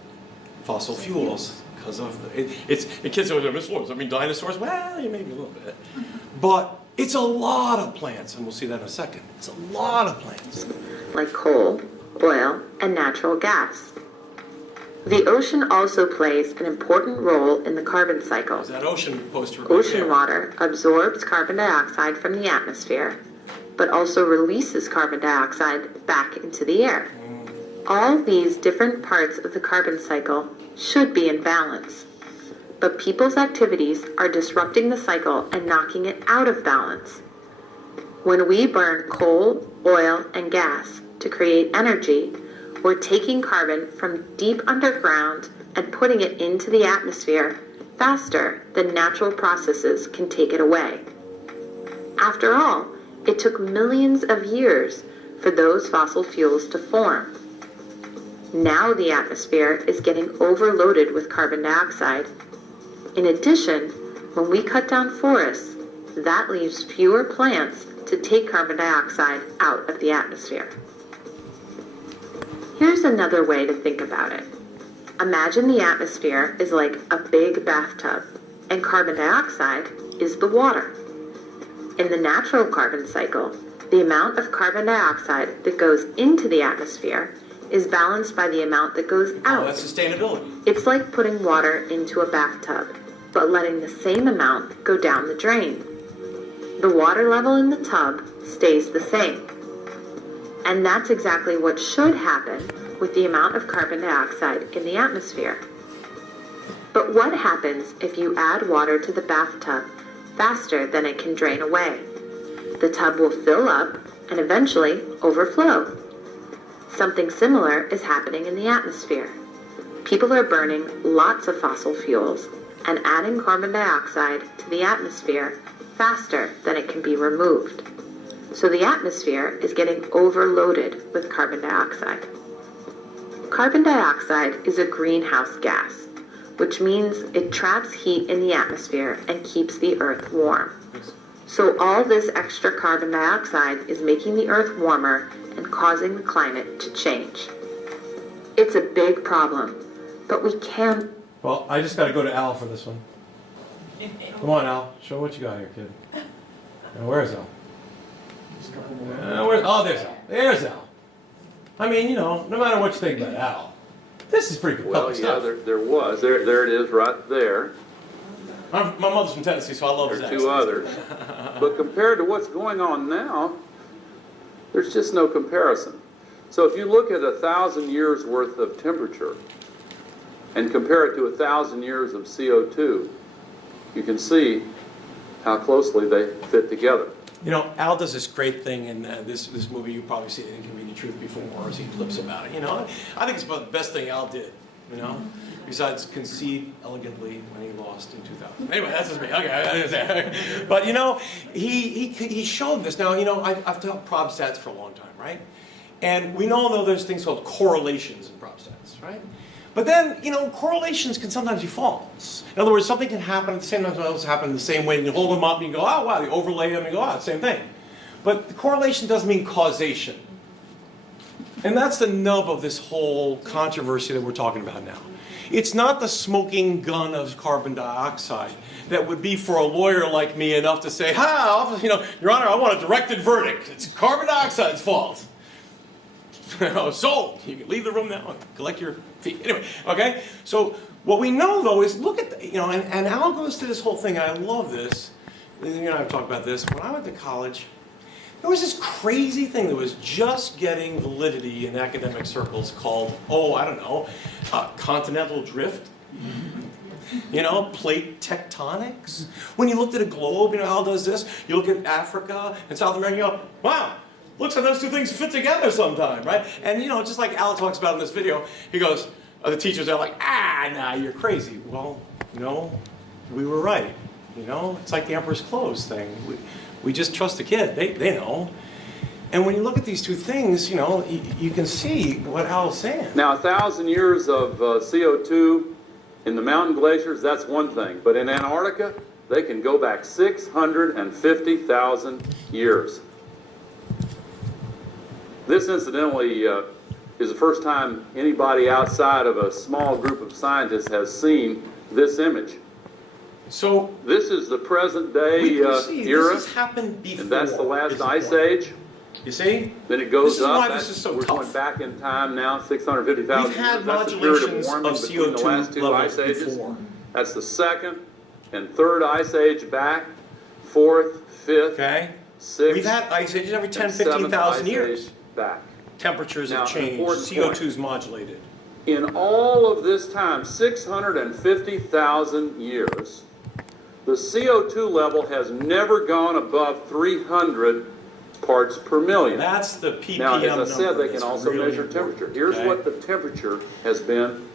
fossil fuels. Because of the kids say, Mr. Lewis, I mean dinosaurs? Well, you maybe a little bit. But it's a lot of plants, and we'll see that in a second. It's a lot of plants. Like coal, oil, and natural gas. The ocean also plays an important role in the carbon cycle. There's that ocean poster right Ocean there. water absorbs carbon dioxide from the atmosphere, but also releases carbon dioxide back into the air. All these different parts of the carbon cycle should be in balance, but people's activities are disrupting the cycle and knocking it out of balance. When we burn coal, oil, and gas to create energy, we're taking carbon from deep underground and putting it into the atmosphere faster than natural processes can take it away. After all, it took millions of years for those fossil fuels to form. Now the atmosphere is getting overloaded with carbon dioxide. In addition, when we cut down forests, that leaves fewer plants to take carbon dioxide out of the atmosphere. Here's another way to think about it. Imagine the atmosphere is like a big bathtub, and carbon dioxide is the water. In the natural carbon cycle, the amount of carbon dioxide that goes into the atmosphere is balanced by the amount that goes out. Oh, that's sustainability. It's like putting water into a bathtub, but letting the same amount go down the drain. The water level in the tub stays the same. And that's exactly what should happen with the amount of carbon dioxide in the atmosphere. But what happens if you add water to the bathtub faster than it can drain away? The tub will fill up and eventually overflow. Something similar is happening in the atmosphere. People are burning lots of fossil fuels and adding carbon dioxide to the atmosphere faster than it can be removed. So the atmosphere is getting overloaded with carbon dioxide. Carbon dioxide is a greenhouse gas, which means it traps heat in the atmosphere and keeps the earth warm. So all this extra carbon dioxide is making the earth warmer and causing the climate to change. It's a big problem, but we can... Well, I just got to go to Al for this one. Come on, Al. Show what you got here, kid. Now, where's Al? Oh, there's Al. There's Al. I mean, you know, no matter what you think about Al, this is pretty compelling stuff. There was. There it is right there. My mother's from Tennessee, so I love his There are accent. two others. But compared to what's going on now, there's just no comparison. So if you look at 1,000 years worth of temperature and compare it to 1,000 years of CO2, you can see how closely they fit together. You know, Al does this great thing in this movie. You've probably seen it in Convenient Truth before, as he flips about it. You know, I think it's about the best thing Al did, you know, besides concede elegantly when he lost in 2000. Anyway, that's just me. Okay. But, you know, he showed this. Now, you know, I've taught prob stats for a long time, right? And we all know there's things called correlations in prob stats, right? But then, you know, correlations can sometimes be false. In other words, something can happen at the same time, something else happen the same way, and you hold them up and you go, oh, wow, you overlay them and you go, oh, same thing. But the correlation doesn't mean causation. And that's the nub of this whole controversy that we're talking about now. It's not the smoking gun of carbon dioxide that would be for a lawyer like me enough to say, you know, Your Honor, I want a directed verdict. It's carbon dioxide's fault. Sold. You can leave the room now and collect your fee. Anyway, okay? So what we know, though, is look at, you know, and Al goes to this whole thing, and I love this. You and I have talked about this. When I went to college, there was this crazy thing that was just getting validity in academic circles called, continental drift. You know, plate tectonics. When you looked at a globe, you know, Al does this. You look at Africa and South America, and you go, wow. Looks like those two things fit together sometime, right? And you know, just like Al talks about in this video, he goes, the teachers are like, nah, you're crazy. Well, you know, we were right. You know, it's like the Emperor's Clothes thing. We just trust the kid. They know. And when you look at these two things, you know, you can see what Al's saying. Now, 1,000 years of CO2 in the mountain glaciers, that's one thing. But in Antarctica, they can go back 650,000 years. This, incidentally, is the first time anybody outside of a small group of scientists has seen this image. So this is the present day era. This has happened before. And that's the last ice age. You see? Then it goes up. Why this is so we're tough. Going back in time now, 650,000 We've had years. That's the period of modulations warming of between the last CO2 two levels ice ages. before. That's the second and third ice age back, fourth, fifth, okay. sixth. We've had ice ages every 10, and seventh 15,000 ice years. age back. Temperatures Now, have changed. important CO2's modulated. In all of this time, 650,000 years, the CO2 level has never gone above 300 parts per million. That's the ppm now, as I said, they that's can also really measure important. temperature. Here's Okay. what the temperature has been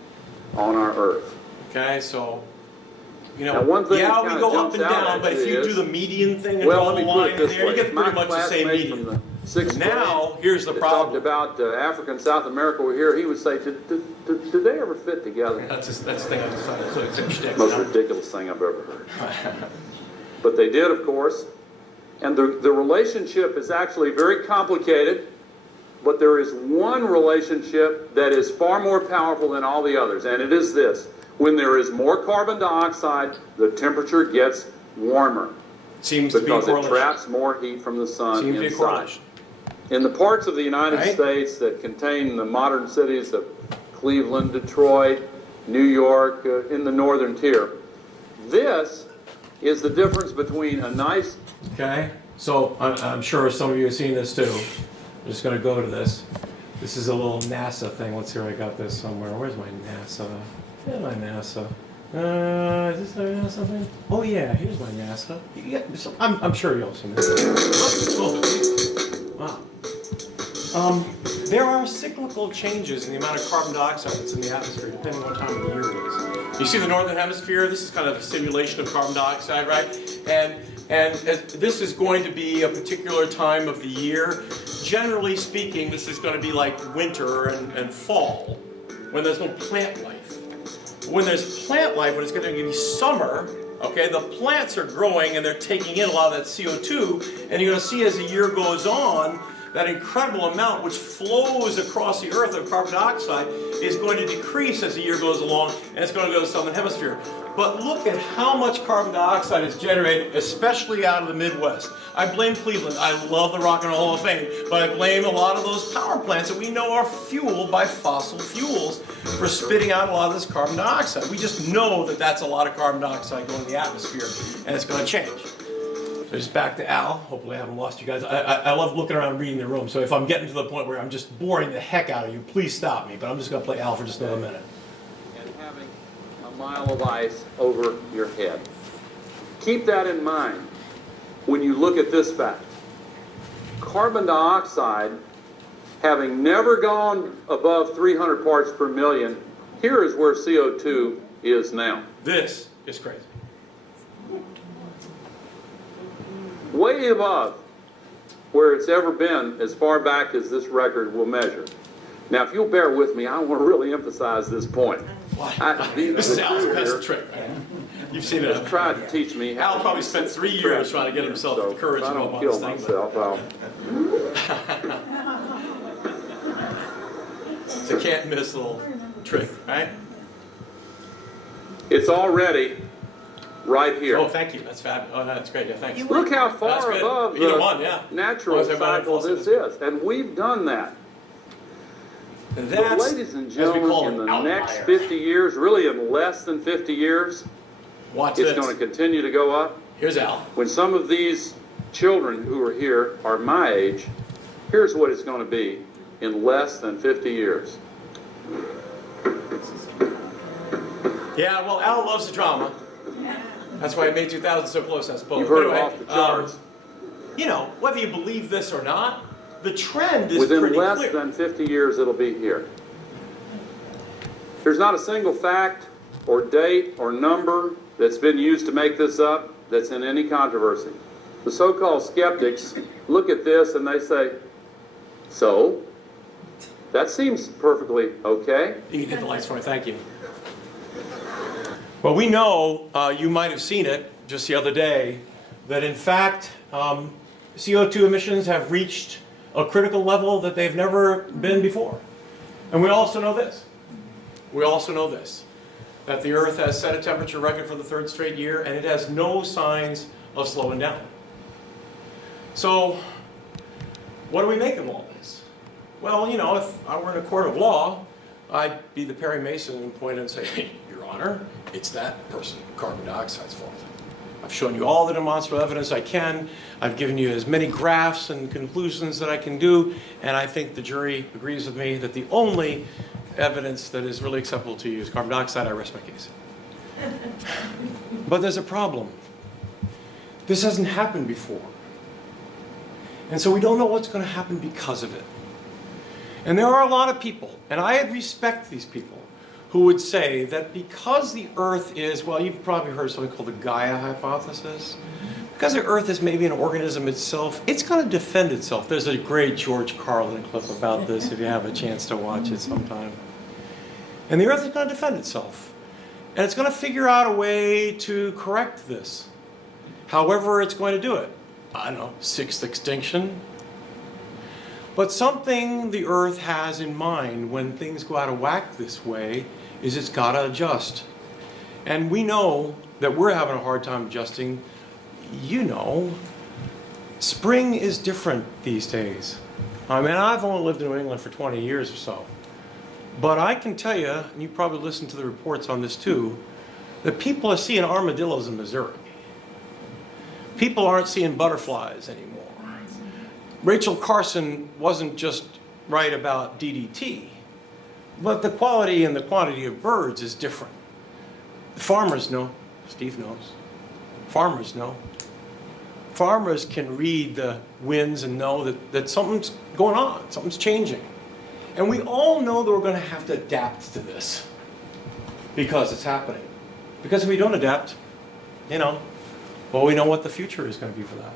on our Earth. Okay, so, you know, Now, one thing that we kinda go up jumps and out down, at but if you you is- do the median thing and Well, draw let the me put line it in this there, way. you get My pretty much the same classmate from median. the sixth grade Now, here's the that talked problem. about Africa and South America were here, he would say, do they ever fit together? That's the thing I decided. So it's a shtick. Most ridiculous thing I've ever heard. But they did, of course. And the relationship is actually very complicated, but there is one relationship that is far more powerful than all the others, and it is this. When there is more carbon dioxide, the temperature gets warmer Seems to be a because it correlation. traps more heat from the sun Seems to be a inside. correlation. In the parts of the United Right. States that contain the modern cities of Cleveland, Detroit, New York, in the northern tier, this is the difference between a nice... Okay, so I'm sure some of you have seen this too. I'm just going to go to this. This is a little NASA thing. Let's see if I got this somewhere. Where's my NASA? Where's my NASA? Is this a NASA thing? Oh yeah, here's my NASA. Yeah, so I'm sure you'll see this. Wow. There are cyclical changes in the amount of carbon dioxide that's in the atmosphere, depending on what time of the year it is. You see the northern hemisphere. This is kind of a simulation of carbon dioxide, right? And this is going to be a particular time of the year. Generally speaking, this is going to be like winter and fall, when there's no plant life. When there's plant life, when it's going to be summer, okay, the plants are growing and they're taking in a lot of that CO2, and you're going to see as the year goes on, that incredible amount which flows across the earth of carbon dioxide is going to decrease as the year goes along, and it's going to go to the southern hemisphere. But look at how much carbon dioxide is generated, especially out of the Midwest. I blame Cleveland. I love the Rock and Roll Hall of Fame, but I blame a lot of those power plants that we know are fueled by fossil fuels for spitting out a lot of this carbon dioxide. We just know that that's a lot of carbon dioxide going in the atmosphere, and it's going to change. So just back to Al. Hopefully I haven't lost you guys. I love looking around and reading the room, so if I'm getting to the point where I'm just boring the heck out of you, please stop me, but I'm just going to play Al for just another minute. And having a mile of ice over your head. Keep that in mind when you look at this fact. Carbon dioxide, having never gone above 300 parts per million, here is where CO2 is now. This is crazy. Way above where it's ever been as far back as this record will measure. Now, if you'll bear with me, I want to really emphasize this point. This is Al's best trick, right? You've seen it. He's tried to teach me how. Al probably spent 3 years trying to get himself the courage to go up on this thing. It's a can't miss little trick, right? It's already right here. Oh, thank you. That's fabulous. Oh, that's great. Yeah, thanks. Look how far above the natural cycle this is. And we've done that. But ladies and gentlemen, in the next 50 years, really in less than 50 years, it's going to continue to go up. Here's Al. When some of these children who are here are my age, here's what it's going to be in less than 50 years. Yeah, well, Al loves the drama. That's why he made 2000 so close, I suppose. You've heard it off the charts. You know, whether you believe this or not, the trend is Within pretty less clear. than 50 years, it'll be here. There's not a single fact or date or number that's been used to make this up that's in any controversy. The so-called skeptics look at this and they say, so? That seems perfectly okay. You can hit the lights for me, thank you. Well, we know, you might have seen it just the other day, that in fact, CO2 emissions have reached a critical level that they've never been before. And we also know this. We also know this, that the Earth has set a temperature record for the 3rd straight year, and it has no signs of slowing down. So, what do we make of all this? Well, you know, if I were in a court of law, I'd be the Perry Mason and point and say, hey, Your Honor, it's that person, carbon dioxide's fault. I've shown you all the demonstrable evidence I can. I've given you as many graphs and conclusions that I can do, and I think the jury agrees with me that the only evidence that is really acceptable to you is carbon dioxide. I rest my case. But there's a problem. This hasn't happened before. And so we don't know what's going to happen because of it. And there are a lot of people, and I respect these people, who would say that because the Earth is, well, you've probably heard something called the Gaia hypothesis. Because the Earth is maybe an organism itself, it's going to defend itself. There's a great George Carlin clip about this if you have a chance to watch it sometime. And the Earth is going to defend itself. And it's going to figure out a way to correct this. However it's going to do it. I don't know, 6th extinction? But something the Earth has in mind when things go out of whack this way is it's got to adjust. And we know that we're having a hard time adjusting. You know, spring is different these days. I mean, I've only lived in New England for 20 years or so. But I can tell you, and you probably listen to the reports on this too, that people are seeing armadillos in Missouri. People aren't seeing butterflies anymore. Rachel Carson wasn't just right about DDT, but the quality and the quantity of birds is different. Farmers know, Steve knows, farmers know. Farmers can read the winds and know that something's going on, something's changing. And we all know that we're going to have to adapt to this because it's happening. Because if we don't adapt, you know, well, we know what the future is going to be for that.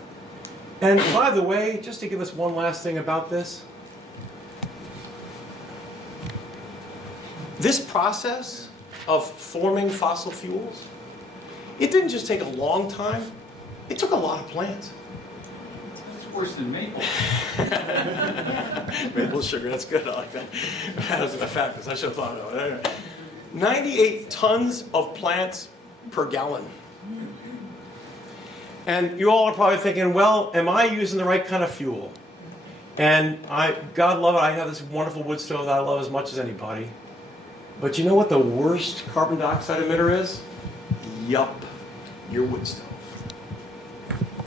And by the way, just to give us one last thing about this, this process of forming fossil fuels, it didn't just take a long time, it took a lot of plants. It's worse than maple. Maple sugar, that's good. I like that. That was a fact, because I should have thought of it. Anyway, 98 tons of plants per gallon. And you all are probably thinking, well, am I using the right kind of fuel? And God love it, I have this wonderful wood stove that I love as much as anybody. But you know what the worst carbon dioxide emitter is? Yup, your wood stove.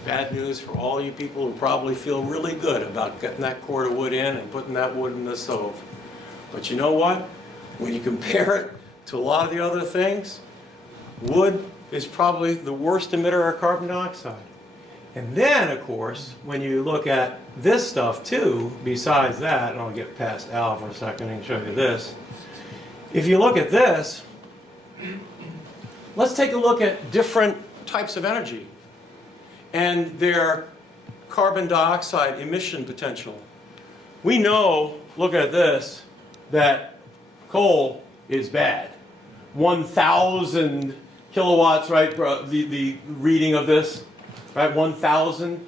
Bad news for all you people who probably feel really good about getting that cord of wood in and putting that wood in the stove. But you know what? When you compare it to a lot of the other things, wood is probably the worst emitter of carbon dioxide. And then, of course, when you look at this stuff too, besides that, and I'll get past Al for a second and show you this. If you look at this, let's take a look at different types of energy and their carbon dioxide emission potential. We know, look at this, that coal is bad. 1,000 kilowatts, right, the reading of this, right, 1,000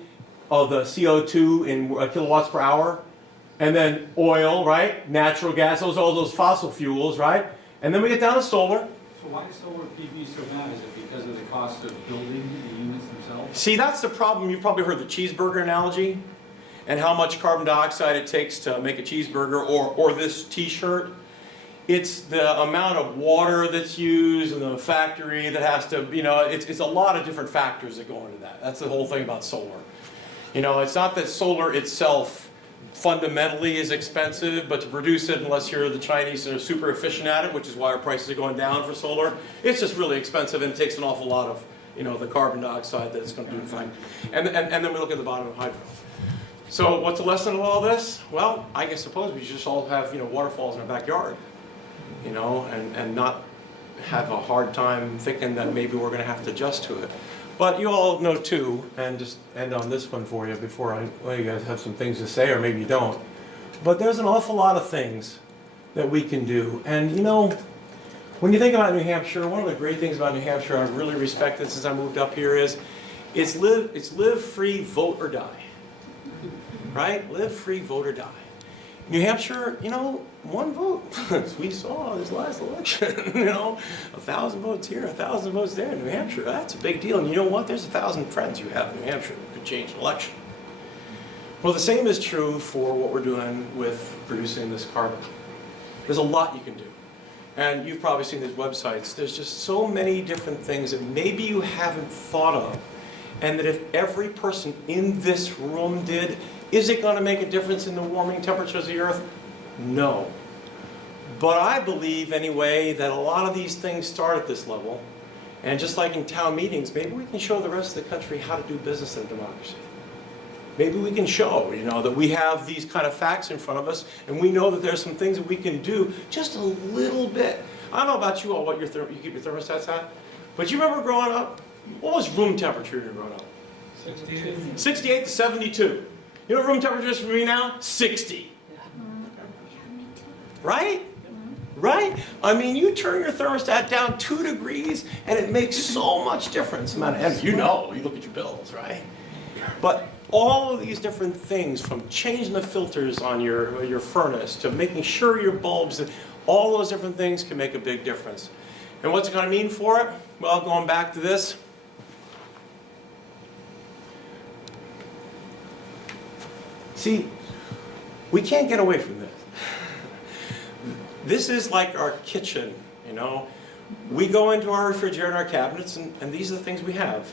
of the CO2 in kilowatts per hour. And then oil, right, natural gas, all those fossil fuels, right? And then we get down to solar. So why is solar PV so bad? Is it because of the cost of building the units themselves? See, that's the problem. You've probably heard the cheeseburger analogy and how much carbon dioxide it takes to make a cheeseburger or this t-shirt. It's the amount of water that's used in the factory that has to, you know, it's a lot of different factors that go into that. That's the whole thing about solar. You know, it's not that solar itself fundamentally is expensive, but to produce it, unless you're the Chinese that are super efficient at it, which is why our prices are going down for solar, it's just really expensive and it takes an awful lot of, you know, the carbon dioxide that it's going to do in fact. And then we look at the bottom of hydro. So what's the lesson of all this? Well, I suppose we just all have, you know, waterfalls in our backyard, you know, and not have a hard time thinking that maybe we're going to have to adjust to it. But you all know too, and just end on this one for you before you guys have some things to say, or maybe you don't. But there's an awful lot of things that we can do. And you know, when you think about New Hampshire, one of the great things about New Hampshire I've really respected since I moved up here is it's live free, vote or die. Right? Live free, vote or die. New Hampshire, you know, one vote, as we saw this last election, you know, 1,000 votes here, 1,000 votes there in New Hampshire. That's a big deal. And you know what? There's 1,000 friends you have in New Hampshire that could change an election. Well, the same is true for what we're doing with producing this carbon. There's a lot you can do. And you've probably seen these websites. There's just so many different things that maybe you haven't thought of. And that if every person in this room did, is it going to make a difference in the warming temperatures of the Earth? No. But I believe, anyway, that a lot of these things start at this level. And just like in town meetings, maybe we can show the rest of the country how to do business in democracy. Maybe we can show, you know, that we have these kind of facts in front of us, and we know that there's some things that we can do just a little bit. I don't know about you all, what you keep your thermostats at, but you remember growing up? What was room temperature when you were growing up? 68. 68 to 72. You know what room temperature is for me now? 60. Right? Right? I mean, you turn your thermostat down 2 degrees and it makes so much difference. And you know, you look at your bills, right? But all of these different things, from changing the filters on your furnace to making sure your bulbs, all those different things can make a big difference. And what's it going to mean for it? Well, going back to this, see, we can't get away from this. This is like our kitchen, you know. We go into our refrigerator and our cabinets, and these are the things we have.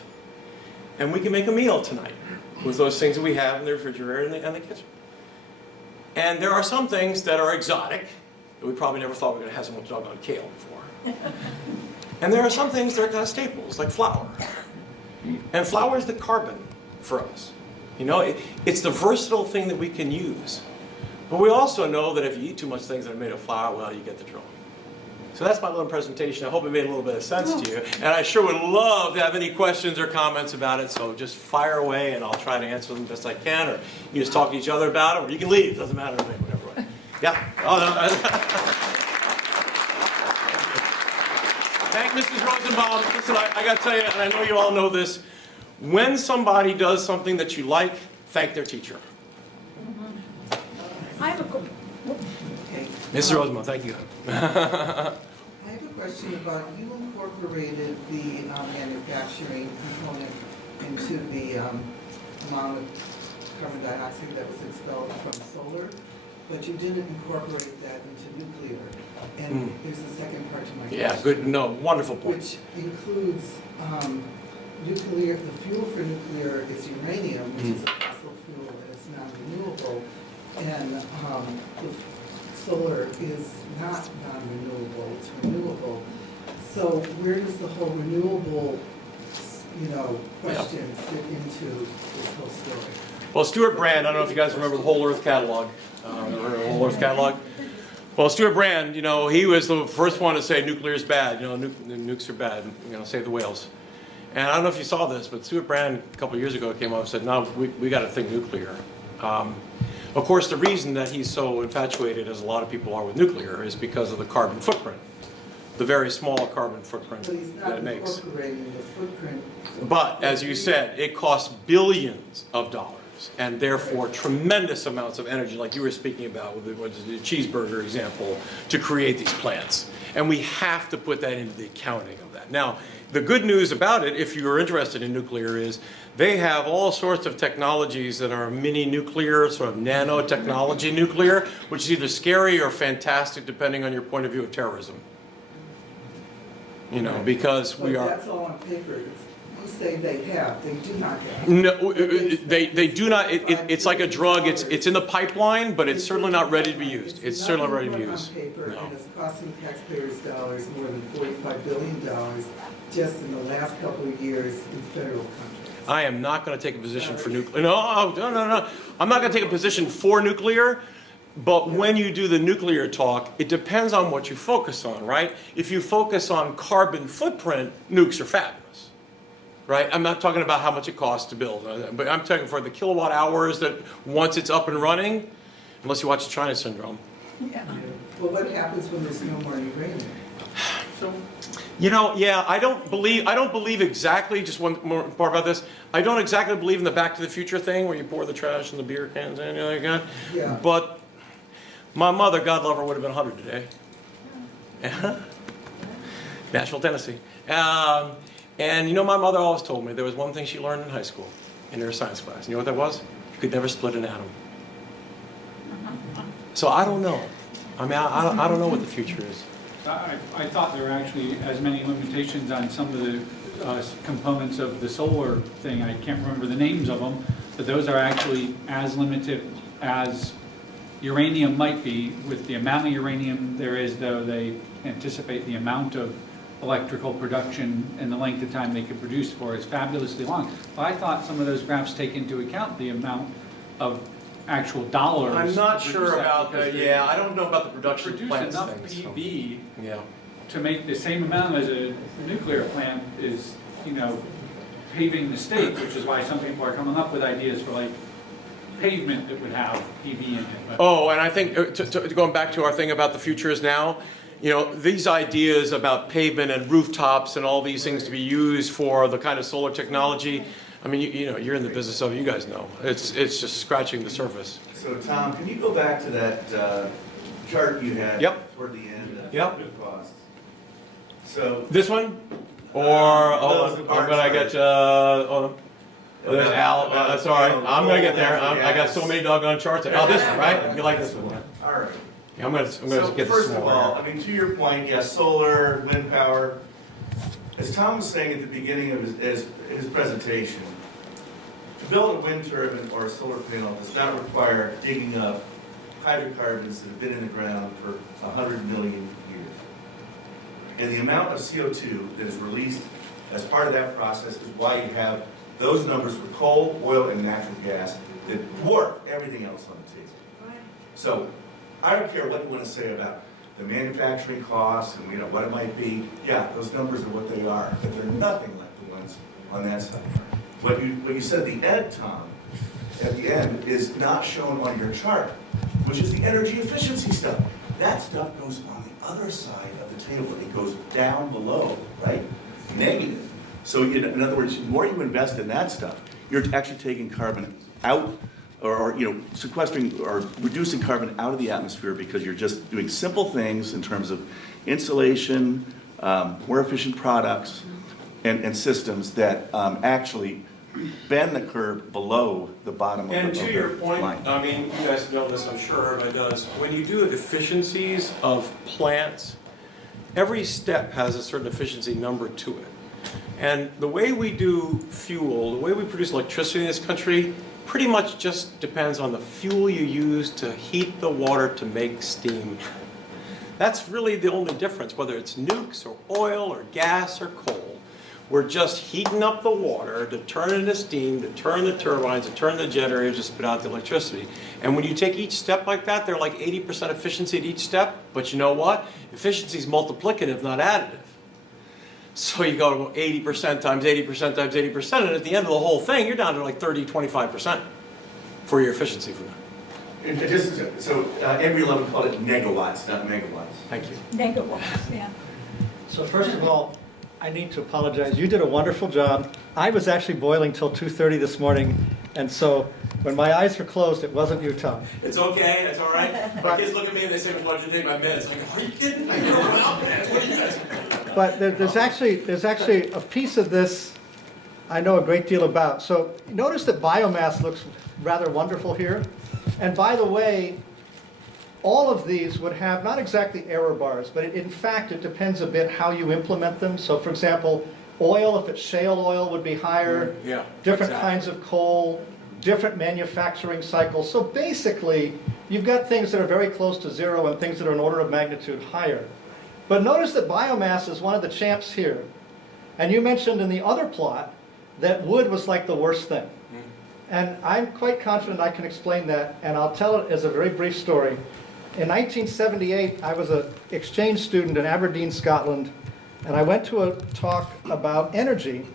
And we can make a meal tonight. with those things that we have in the refrigerator and the kitchen. And there are some things that are exotic that we probably never thought we were going to have so much doggone kale before. And there are some things that are kind of staples, like flour. And flour is the carbon for us. You know, it's the versatile thing that we can use. But we also know that if you eat too much things that are made of flour, well, you get the drill. So that's my little presentation. I hope it made a little bit of sense to you. And I sure would love to have any questions or comments about it. So just fire away, and I'll try to answer them best I can. Or you just talk to each other about it, or you can leave. Doesn't matter to me, whatever way. Yeah. Oh, no. Thank Mrs. Rosenbaum. Listen, I got to tell you, and I know you all know this. When somebody does something that you like, thank their teacher. I have a, Okay. Mrs. Rosenbaum, thank you. I have a question about, you incorporated the manufacturing component into the amount of carbon dioxide that was expelled from solar, but you didn't incorporate that into nuclear. And there's a second part to my question. Yeah, good, no, wonderful point. Which includes nuclear, the fuel for nuclear is uranium, which is a fossil fuel and it's non-renewable. And the solar is not non-renewable, it's renewable. So where does the whole renewable, question fit into this whole story? Well, Stuart Brand, I don't know if you guys remember the Whole Earth Catalog. Remember the Whole Earth Catalog? Well, Stuart Brand, he was the first one to say nuclear is bad. Nukes are bad. Save the whales. And I don't know if you saw this, but Stuart Brand a couple of years ago came up and said, "No, we got to think nuclear." Of course, the reason that he's so infatuated, as a lot of people are with nuclear, is because of the carbon footprint, the very small carbon footprint But he's that not it makes. incorporating the footprint. But, as you said, it costs billions of dollars, and therefore tremendous amounts of energy, like you were speaking about with the cheeseburger example, to create these plants. And we have to put that into the accounting of that. Now, the good news about it, if you're interested in nuclear, is they have all sorts of technologies that are mini nuclear, sort of nanotechnology nuclear, which is either scary or fantastic depending on your point of view of terrorism. Because we But are... that's all on paper. You say they have, they do not have. No, they do not. It's like a drug. It's in the pipeline, but it's certainly not ready to be used. It's certainly not ready to be used. Nothing but on paper, No. and it's costing taxpayers dollars more than $45 billion just in the last couple of years in federal contracts. I am not going to take a position for nuclear. No. I'm not going to take a position for nuclear. But when you do the nuclear talk, it depends on what you focus on, right? If you focus on carbon footprint, nukes are fabulous, right? I'm not talking about how much it costs to build, but I'm talking for the kilowatt hours that once it's up and running, unless you watch China Syndrome. Well, what happens when there's no more uranium? I don't believe exactly, just one more part about this, I don't exactly believe in the Back to the Future thing where you pour the trash in the beer cans in, like that. Yeah. But my mother, God love her, would have been 100 today. Nashville, Tennessee. And my mother always told me there was one thing she learned in high school, in her science class. You know what that was? You could never split an atom. So I don't know. I don't know what the future is. I thought there were actually as many limitations on some of the components of the solar thing. I can't remember the names of them, but those are actually as limited as uranium might be. With the amount of uranium there is, though, they anticipate the amount of electrical production and the length of time they could produce for is fabulously long. But I thought some of those graphs take into account the amount of actual dollars. I'm not to sure produce that, about because that. they Yeah, I don't know about the production produce plants enough thing. So. PV Yeah. to make the same amount as a nuclear plant is, paving the state, which is why some people are coming up with ideas for like pavement that would have PV in it. But Oh, and I think, going back to our thing about the future is now, these ideas about pavement and rooftops and all these things to be used for the kind of solar technology, I mean, you're in the business of it, you guys know. It's just scratching the surface. So Tom, can you go back to that chart you had toward the end of the costs? So This one? Or, those I'm going to get, there's Al, sorry, I'm going to get there. I got so many doggone charts. Oh, this one, right? You like this one? all right. Yeah, I'm going to So get this first of smaller. all, to your point, yes, solar, wind power. As Tom was saying at the beginning of his presentation, to build a wind turbine or a solar panel does not require digging up hydrocarbons that have been in the ground for 100 million years. And the amount of CO2 that is released as part of that process is why you have those numbers for coal, oil, and natural gas that dwarf everything else on the table. So I don't care what you want to say about the manufacturing costs and what it might be. Yeah, those numbers are what they are, but they're nothing like the ones on that side. What you said, the ed, Tom, at the end is not shown on your chart, which is the energy efficiency stuff. That stuff goes on the other side of the table. It goes down below, right? Negative. So in other words, the more you invest in that stuff, you're actually taking carbon out, or sequestering or reducing carbon out of the atmosphere, because you're just doing simple things in terms of insulation, more efficient products, and systems that actually bend the curve below the bottom of the line. And to your point, I mean, you guys know this, I'm sure everybody does. When you do efficiencies of plants, every step has a certain efficiency number to it. And the way we do fuel, the way we produce electricity in this country, pretty much just depends on the fuel you use to heat the water to make steam. That's really the only difference, whether it's nukes or oil or gas or coal. We're just heating up the water to turn it into steam, to turn the turbines, to turn the generators, to spit out the electricity. And when you take each step like that, they're like 80% efficiency at each step. But you know what? Efficiency is multiplicative, not additive. So you go to 80% times 80% times 80%, and at the end of the whole thing, you're down to like 30, 25% for your efficiency from that. So Embry 11 called it negawatts, not megawatts. Thank you. Negawatts, yeah. So first of all, I need to apologize. You did a wonderful job. I was actually boiling till 2:30 this morning, and so when my eyes were closed, it wasn't you, Tom. It's okay, it's all right. My kids look at me and they say, why did you take my meds? I'm like, are you kidding? I never went out, man. What are you guys? But there's actually a piece of this I know a great deal about. So notice that biomass looks rather wonderful here. And by the way, all of these would have not exactly error bars, but in fact it depends a bit how you implement them. So for example, oil, if it's shale oil, would be higher. Yeah, different exactly. kinds of coal, different manufacturing cycles. So basically, you've got things that are very close to zero and things that are an order of magnitude higher. But notice that biomass is one of the champs here. And you mentioned in the other plot that wood was like the worst thing. And I'm quite confident I can explain that, and I'll tell it as a very brief story. In 1978, I was an exchange student in Aberdeen, Scotland, and I went to a talk about energy,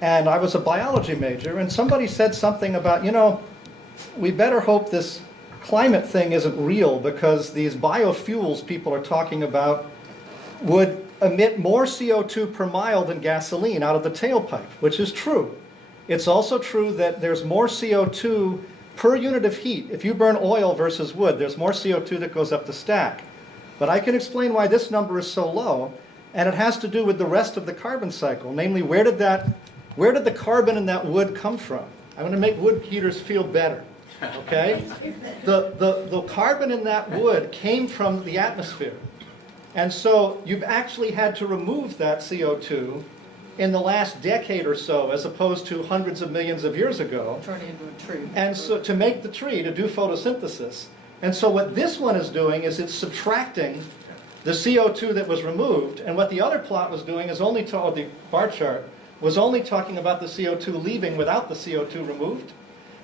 and I was a biology major, and somebody said something about, we better hope this climate thing isn't real, because these biofuels people are talking about would emit more CO2 per mile than gasoline out of the tailpipe, which is true. It's also true that there's more CO2 per unit of heat. If you burn oil versus wood, there's more CO2 that goes up the stack. But I can explain why this number is so low, and it has to do with the rest of the carbon cycle. Namely, where did the carbon in that wood come from? I want to make wood heaters feel better, okay? The carbon in that wood came from the atmosphere. And so you've actually had to remove that CO2 in the last decade or so, as opposed to hundreds of millions of years ago. Turn it into a tree. And so to make the tree, to do photosynthesis. And so what this one is doing is it's subtracting the CO2 that was removed. And what the other plot was doing is only, or the bar chart, was only talking about the CO2 leaving without the CO2 removed.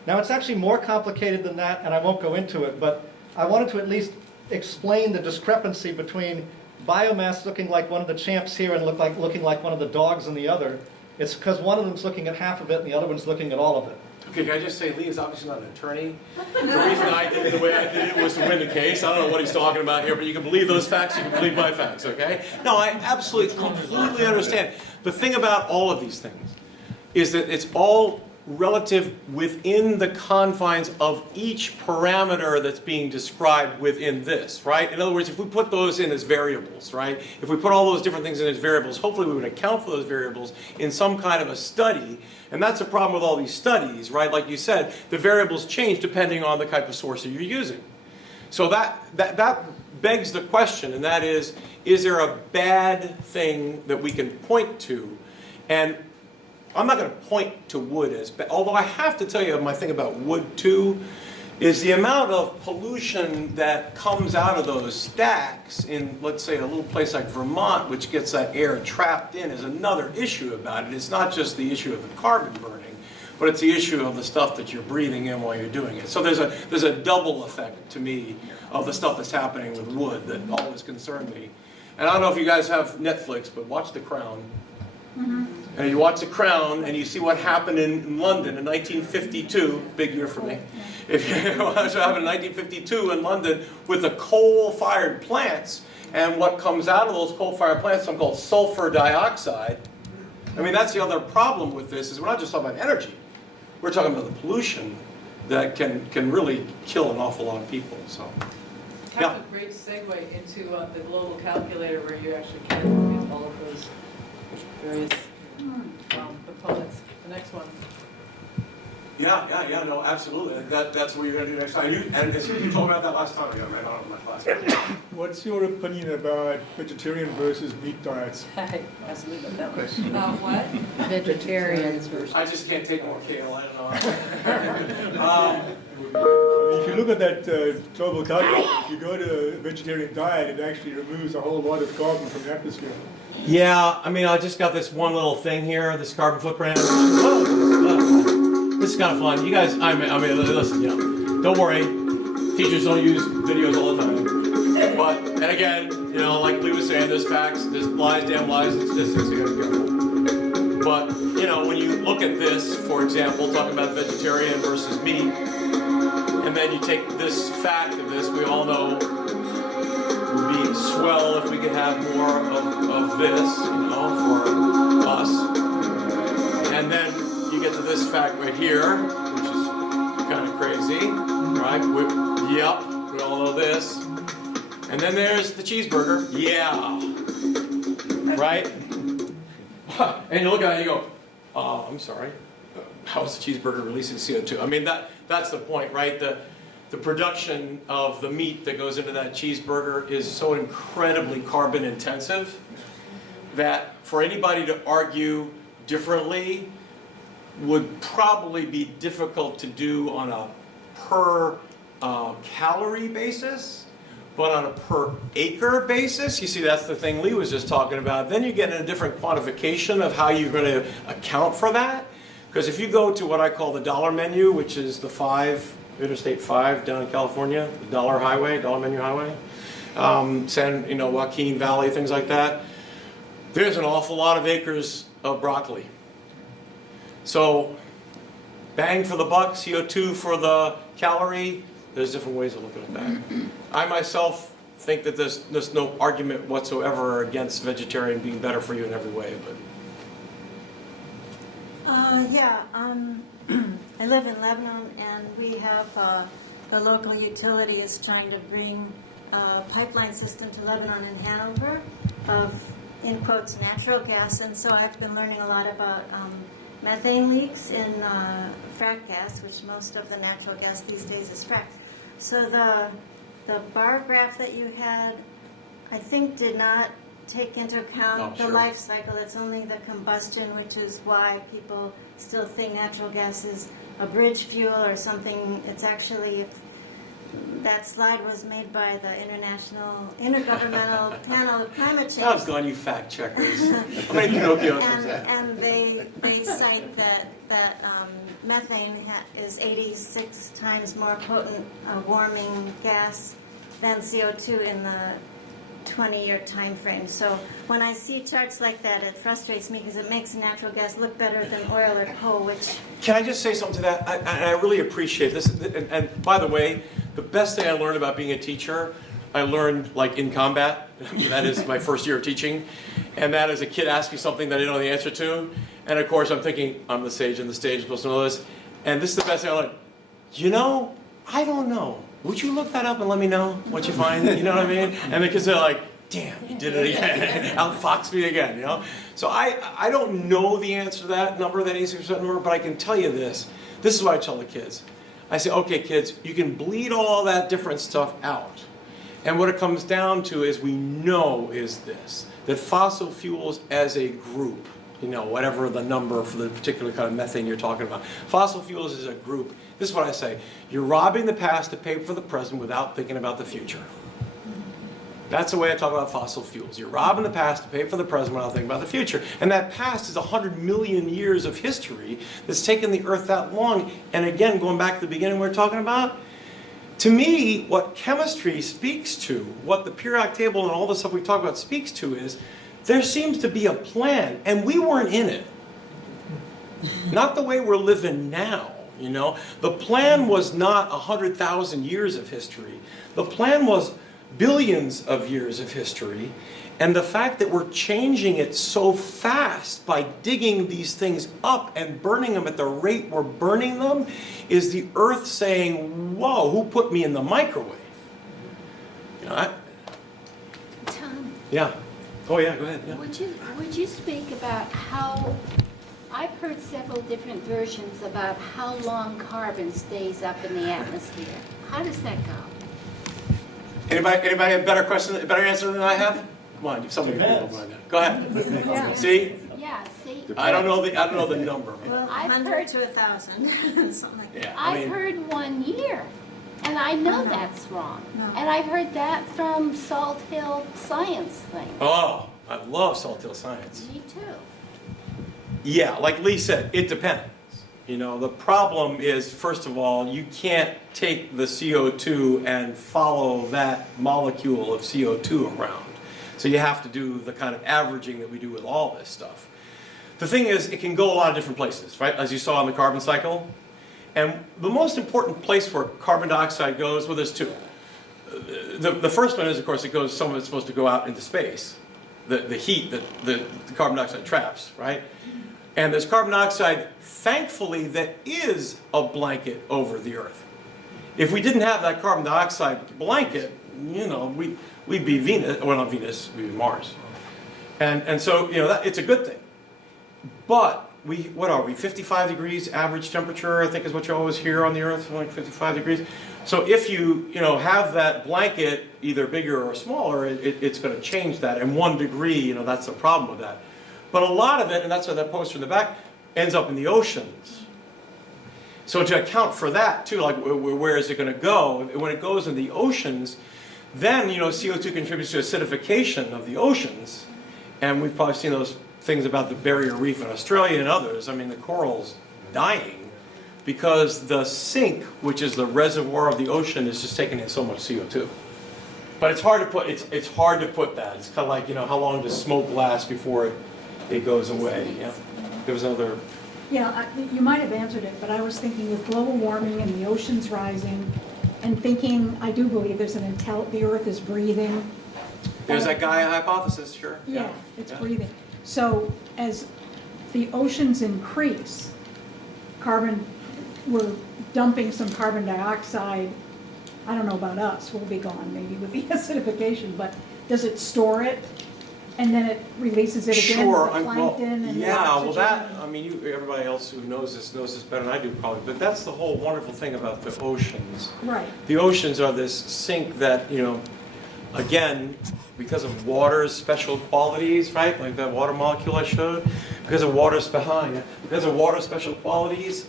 Now it's actually more complicated than that, and I won't go into it, but I wanted to at least explain the discrepancy between biomass looking like one of the champs here and looking like one of the dogs in the other. It's because one of them's looking at half of it and the other one's looking at all of it. Okay, can I just say, Lee is obviously not an attorney. The reason I did it the way I did it was to win the case. I don't know what he's talking about here, but you can believe those facts, you can believe my facts, okay? No, I absolutely, completely understand. The thing about all of these things is that it's all relative within the confines of each parameter that's being described within this, right? In other words, if we put those in as variables, right? If we put all those different things in as variables, hopefully we would account for those variables in some kind of a study. And that's the problem with all these studies, right? Like you said, the variables change depending on the type of source that you're using. So that begs the question, and that is there a bad thing that we can point to? And I'm not going to point to wood as bad, although I have to tell you my thing about wood too, is the amount of pollution that comes out of those stacks in, let's say, a little place like Vermont, which gets that air trapped in, is another issue about it. It's not just the issue of the carbon burning, but it's the issue of the stuff that you're breathing in while you're doing it. So there's a double effect to me of the stuff that's happening with wood that always concerned me. And I don't know if you guys have Netflix, but watch The Crown. And you watch The Crown and you see what happened in London in 1952, big year for me. If you watch what happened in 1952 in London with the coal-fired plants, and what comes out of those coal-fired plants, something called sulfur dioxide. I mean, that's the other problem with this, is we're not just talking about energy. We're talking about the pollution that can really kill an awful lot of people. So, That's a great segue into the global calculator, where you actually can look at all of those various components. The next one. Yeah, no, absolutely. That's what you're going to do next time. You told me about that last time. I got right on in my class. What's your opinion about vegetarian versus meat diets? Absolutely. That one. What? Vegetarians versus. I just can't take more kale. I don't know. If you look at that global calculator, if you go to a vegetarian diet, it actually removes a whole lot of carbon from the atmosphere. Yeah, I mean, I just got this one little thing here, this carbon footprint. This is kind of fun. You guys, I mean, listen, don't worry. Teachers don't use videos all the time. But, and again, like Lee was saying, there's facts, there's lies, damn lies, and statistics, you gotta be careful. But, when you look at this, for example, talking about vegetarian versus meat, and then you take this fact of this, we all know it would be swell if we could have more of this, for us. And then you get to this fact right here, which is kind of crazy, right? We all know this. And then there's the cheeseburger. Yeah. Right? And you look at it and you go, oh, I'm sorry. How is the cheeseburger releasing CO2? I mean, that's the point, right? The production of the meat that goes into that cheeseburger is so incredibly carbon intensive that for anybody to argue differently would probably be difficult to do on a per calorie basis, but on a per acre basis, you see, that's the thing Lee was just talking about. Then you get in a different quantification of how you're going to account for that. Because if you go to what I call the dollar menu, which is the Interstate 5 down in California, the dollar menu highway, San Joaquin Valley, things like that, there's an awful lot of acres of broccoli. So, bang for the buck, CO2 for the calorie, there's different ways of looking at that. I myself think that there's no argument whatsoever against vegetarian being better for you in every way. But I live in Lebanon, and we have the local utility is trying to bring a pipeline system to Lebanon and Hanover of, in quotes, natural gas. And so I've been learning a lot about methane leaks in frack gas, which most of the natural gas these days is fracked. So the bar graph that you had, I think, did not take into account the life cycle. It's only the combustion, which is why people still think natural gas is a bridge fuel or something. It's actually, that slide was made by the Intergovernmental Panel of Climate Change. God's gone, you fact checkers. How many Pinocchios is that? And they cite that methane is 86 times more potent warming gas than CO2 in the 20-year time frame. So when I see charts like that, it frustrates me because it makes natural gas look better than oil or coal, which... Can I just say something to that? I really appreciate this. And by the way, the best thing I learned about being a teacher, I learned like in combat. That is my first year of teaching. And that is a kid asked me something that I didn't know the answer to. And of course I'm thinking, I'm the sage on the stage, I'm supposed to know this. And this is the best thing I learned. I don't know. Would you look that up and let me know what you find? You know what I mean? And because they're like, damn, you did it again. Outfoxed me again, So I don't know the answer to that number, that 86% number, but I can tell you this. This is what I tell the kids. I say, okay, kids, you can bleed all that different stuff out. And what it comes down to is we know is this, that fossil fuels as a group You know, whatever the number for the particular kind of methane you're talking about. Fossil fuels is a group. This is what I say. You're robbing the past to pay for the present without thinking about the future. That's the way I talk about fossil fuels. You're robbing the past to pay for the present without thinking about the future. And that past is 100 million years of history that's taken the Earth that long. And again, going back to the beginning we were talking about, to me, what chemistry speaks to, what the periodic table and all the stuff we talk about speaks to is, there seems to be a plan, and we weren't in it. Not the way we're living now, you know. The plan was not 100,000 years of history. The plan was billions of years of history. And the fact that we're changing it so fast by digging these things up and burning them at the rate we're burning them is the Earth saying, whoa, who put me in the microwave? You know, Tom, yeah. Oh yeah, go ahead. Yeah. would you speak about how, I've heard several different versions about how long carbon stays up in the atmosphere. How does that go? Anybody have a better question, a better answer than I have? Come on, somebody people mind that. Go ahead. Yeah. See? Yeah, see. I don't know the number. Well, I've 100 heard- to 1,000, something like that. Yeah, I've heard 1 year, and I know that's wrong. No. And I heard that from Salt Hill Science thing. Oh, I love Salt Hill Science. Me too. Yeah, like Lee said, it depends. You know, the problem is, first of all, you can't take the CO2 and follow that molecule of CO2 around. So you have to do the kind of averaging that we do with all this stuff. The thing is, it can go a lot of different places, right? As you saw in the carbon cycle. And the most important place where carbon dioxide goes, well, there's two. The first one is, of course, some of it's supposed to go out into space. The heat that the carbon dioxide traps, right? And there's carbon dioxide, thankfully, that is a blanket over the Earth. If we didn't have that carbon dioxide blanket, you know, we'd be Venus, well, not Venus, we'd be Mars. And so, you know, it's a good thing. But what are we, 55 degrees average temperature, I think is what you always hear on the Earth, like 55 degrees. So if you have that blanket, either bigger or smaller, it's going to change that. And 1 degree, you know, that's the problem with that. But a lot of it, and that's why that poster in the back, ends up in the oceans. So to account for that too, like where is it going to go? When it goes in the oceans, then, you know, CO2 contributes to acidification of the oceans. And we've probably seen those things about the barrier reef in Australia and others. I mean, the coral's dying because the sink, which is the reservoir of the ocean, is just taking in so much CO2. But it's hard to put. It's hard to put that. It's kind of like, you know, how long does smoke last before it goes away? Yeah. There was another. Yeah, you might have answered it, but I was thinking with global warming and the oceans rising, and thinking, I do believe there's the Earth is breathing. There's that Gaia hypothesis, sure. Yeah, it's breathing. So as the oceans increase, we're dumping some carbon dioxide. I don't know about us, we'll be gone maybe with the acidification, but does it store it? And then it releases it again, Sure, the plankton and the yeah, well oxygen? that, I mean, everybody else who knows this better than I do probably, but that's the whole wonderful thing about the oceans. Right. The oceans are this sink that, you know, again, because of water's special qualities, right, like that water molecule I showed, because of water's special qualities,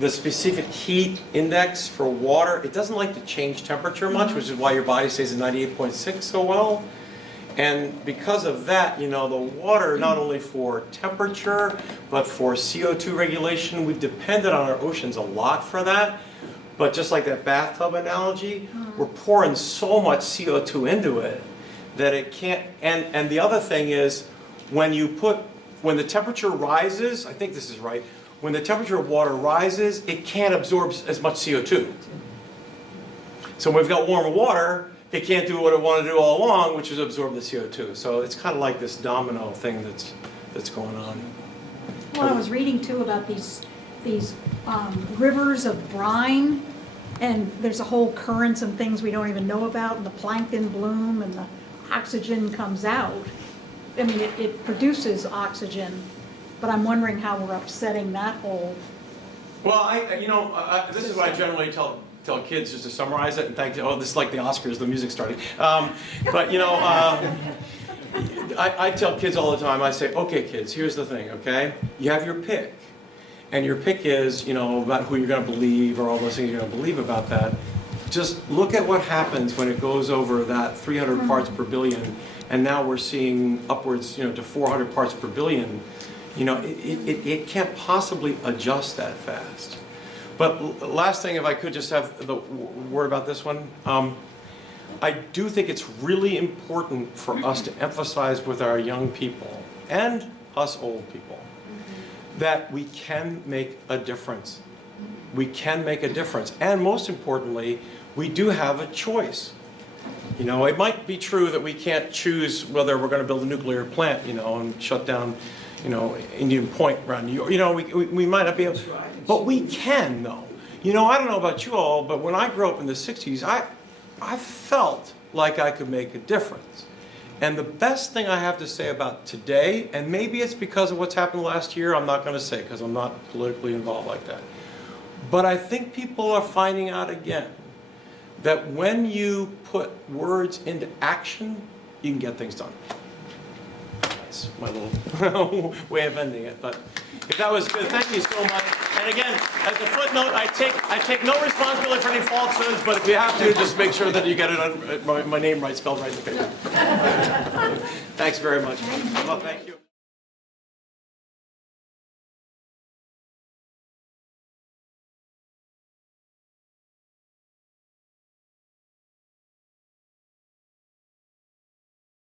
the specific heat index for water, it doesn't like to change temperature much, which is why your body stays at 98.6 so well. And because of that, you know, the water, not only for temperature, but for CO2 regulation, we've depended on our oceans a lot for that. But just like that bathtub analogy, we're pouring so much CO2 into it that it can't, and the other thing is, when the temperature rises, I think this is right, when the temperature of water rises, it can't absorb as much CO2. So when we've got warmer water, it can't do what it wanted to do all along, which is absorb the CO2. So it's kind of like this domino thing that's going on. Well, I was reading too about these rivers of brine, and there's a whole currents and things we don't even know about, and the plankton bloom and the oxygen comes out. I mean, it produces oxygen, but I'm wondering how we're upsetting that whole. Well, this is what I generally tell kids, just to summarize it, and this is like the Oscars, the music's starting. But you know, I tell kids all the time, I say, okay kids, here's the thing, okay? You have your pick. And your pick is, about who you're going to believe or all those things you're going to believe about that. Just look at what happens when it goes over that 300 parts per billion, and now we're seeing upwards, to 400 parts per billion. It can't possibly adjust that fast. But last thing, if I could just have the word about this one. I do think it's really important for us to emphasize with our young people and us old people that we can make a difference. We can make a difference. And most importantly, we do have a choice. It might be true that we can't choose whether we're going to build a nuclear plant, and shut down, Indian Point around New York. We might not be able to, but we can, though. I don't know about you all, but when I grew up in the 60s, I felt like I could make a difference. And the best thing I have to say about today, and maybe it's because of what's happened last year, I'm not going to say because I'm not politically involved like that. But I think people are finding out again that when you put words into action, you can get things done. That's my little way of ending it. But if that was good, thank you so much. And again, as a footnote, I take no responsibility for any falsehoods, but if you have to, just make sure that you get it on my name right, spelled right in the paper. Thanks very much. Well, thank you.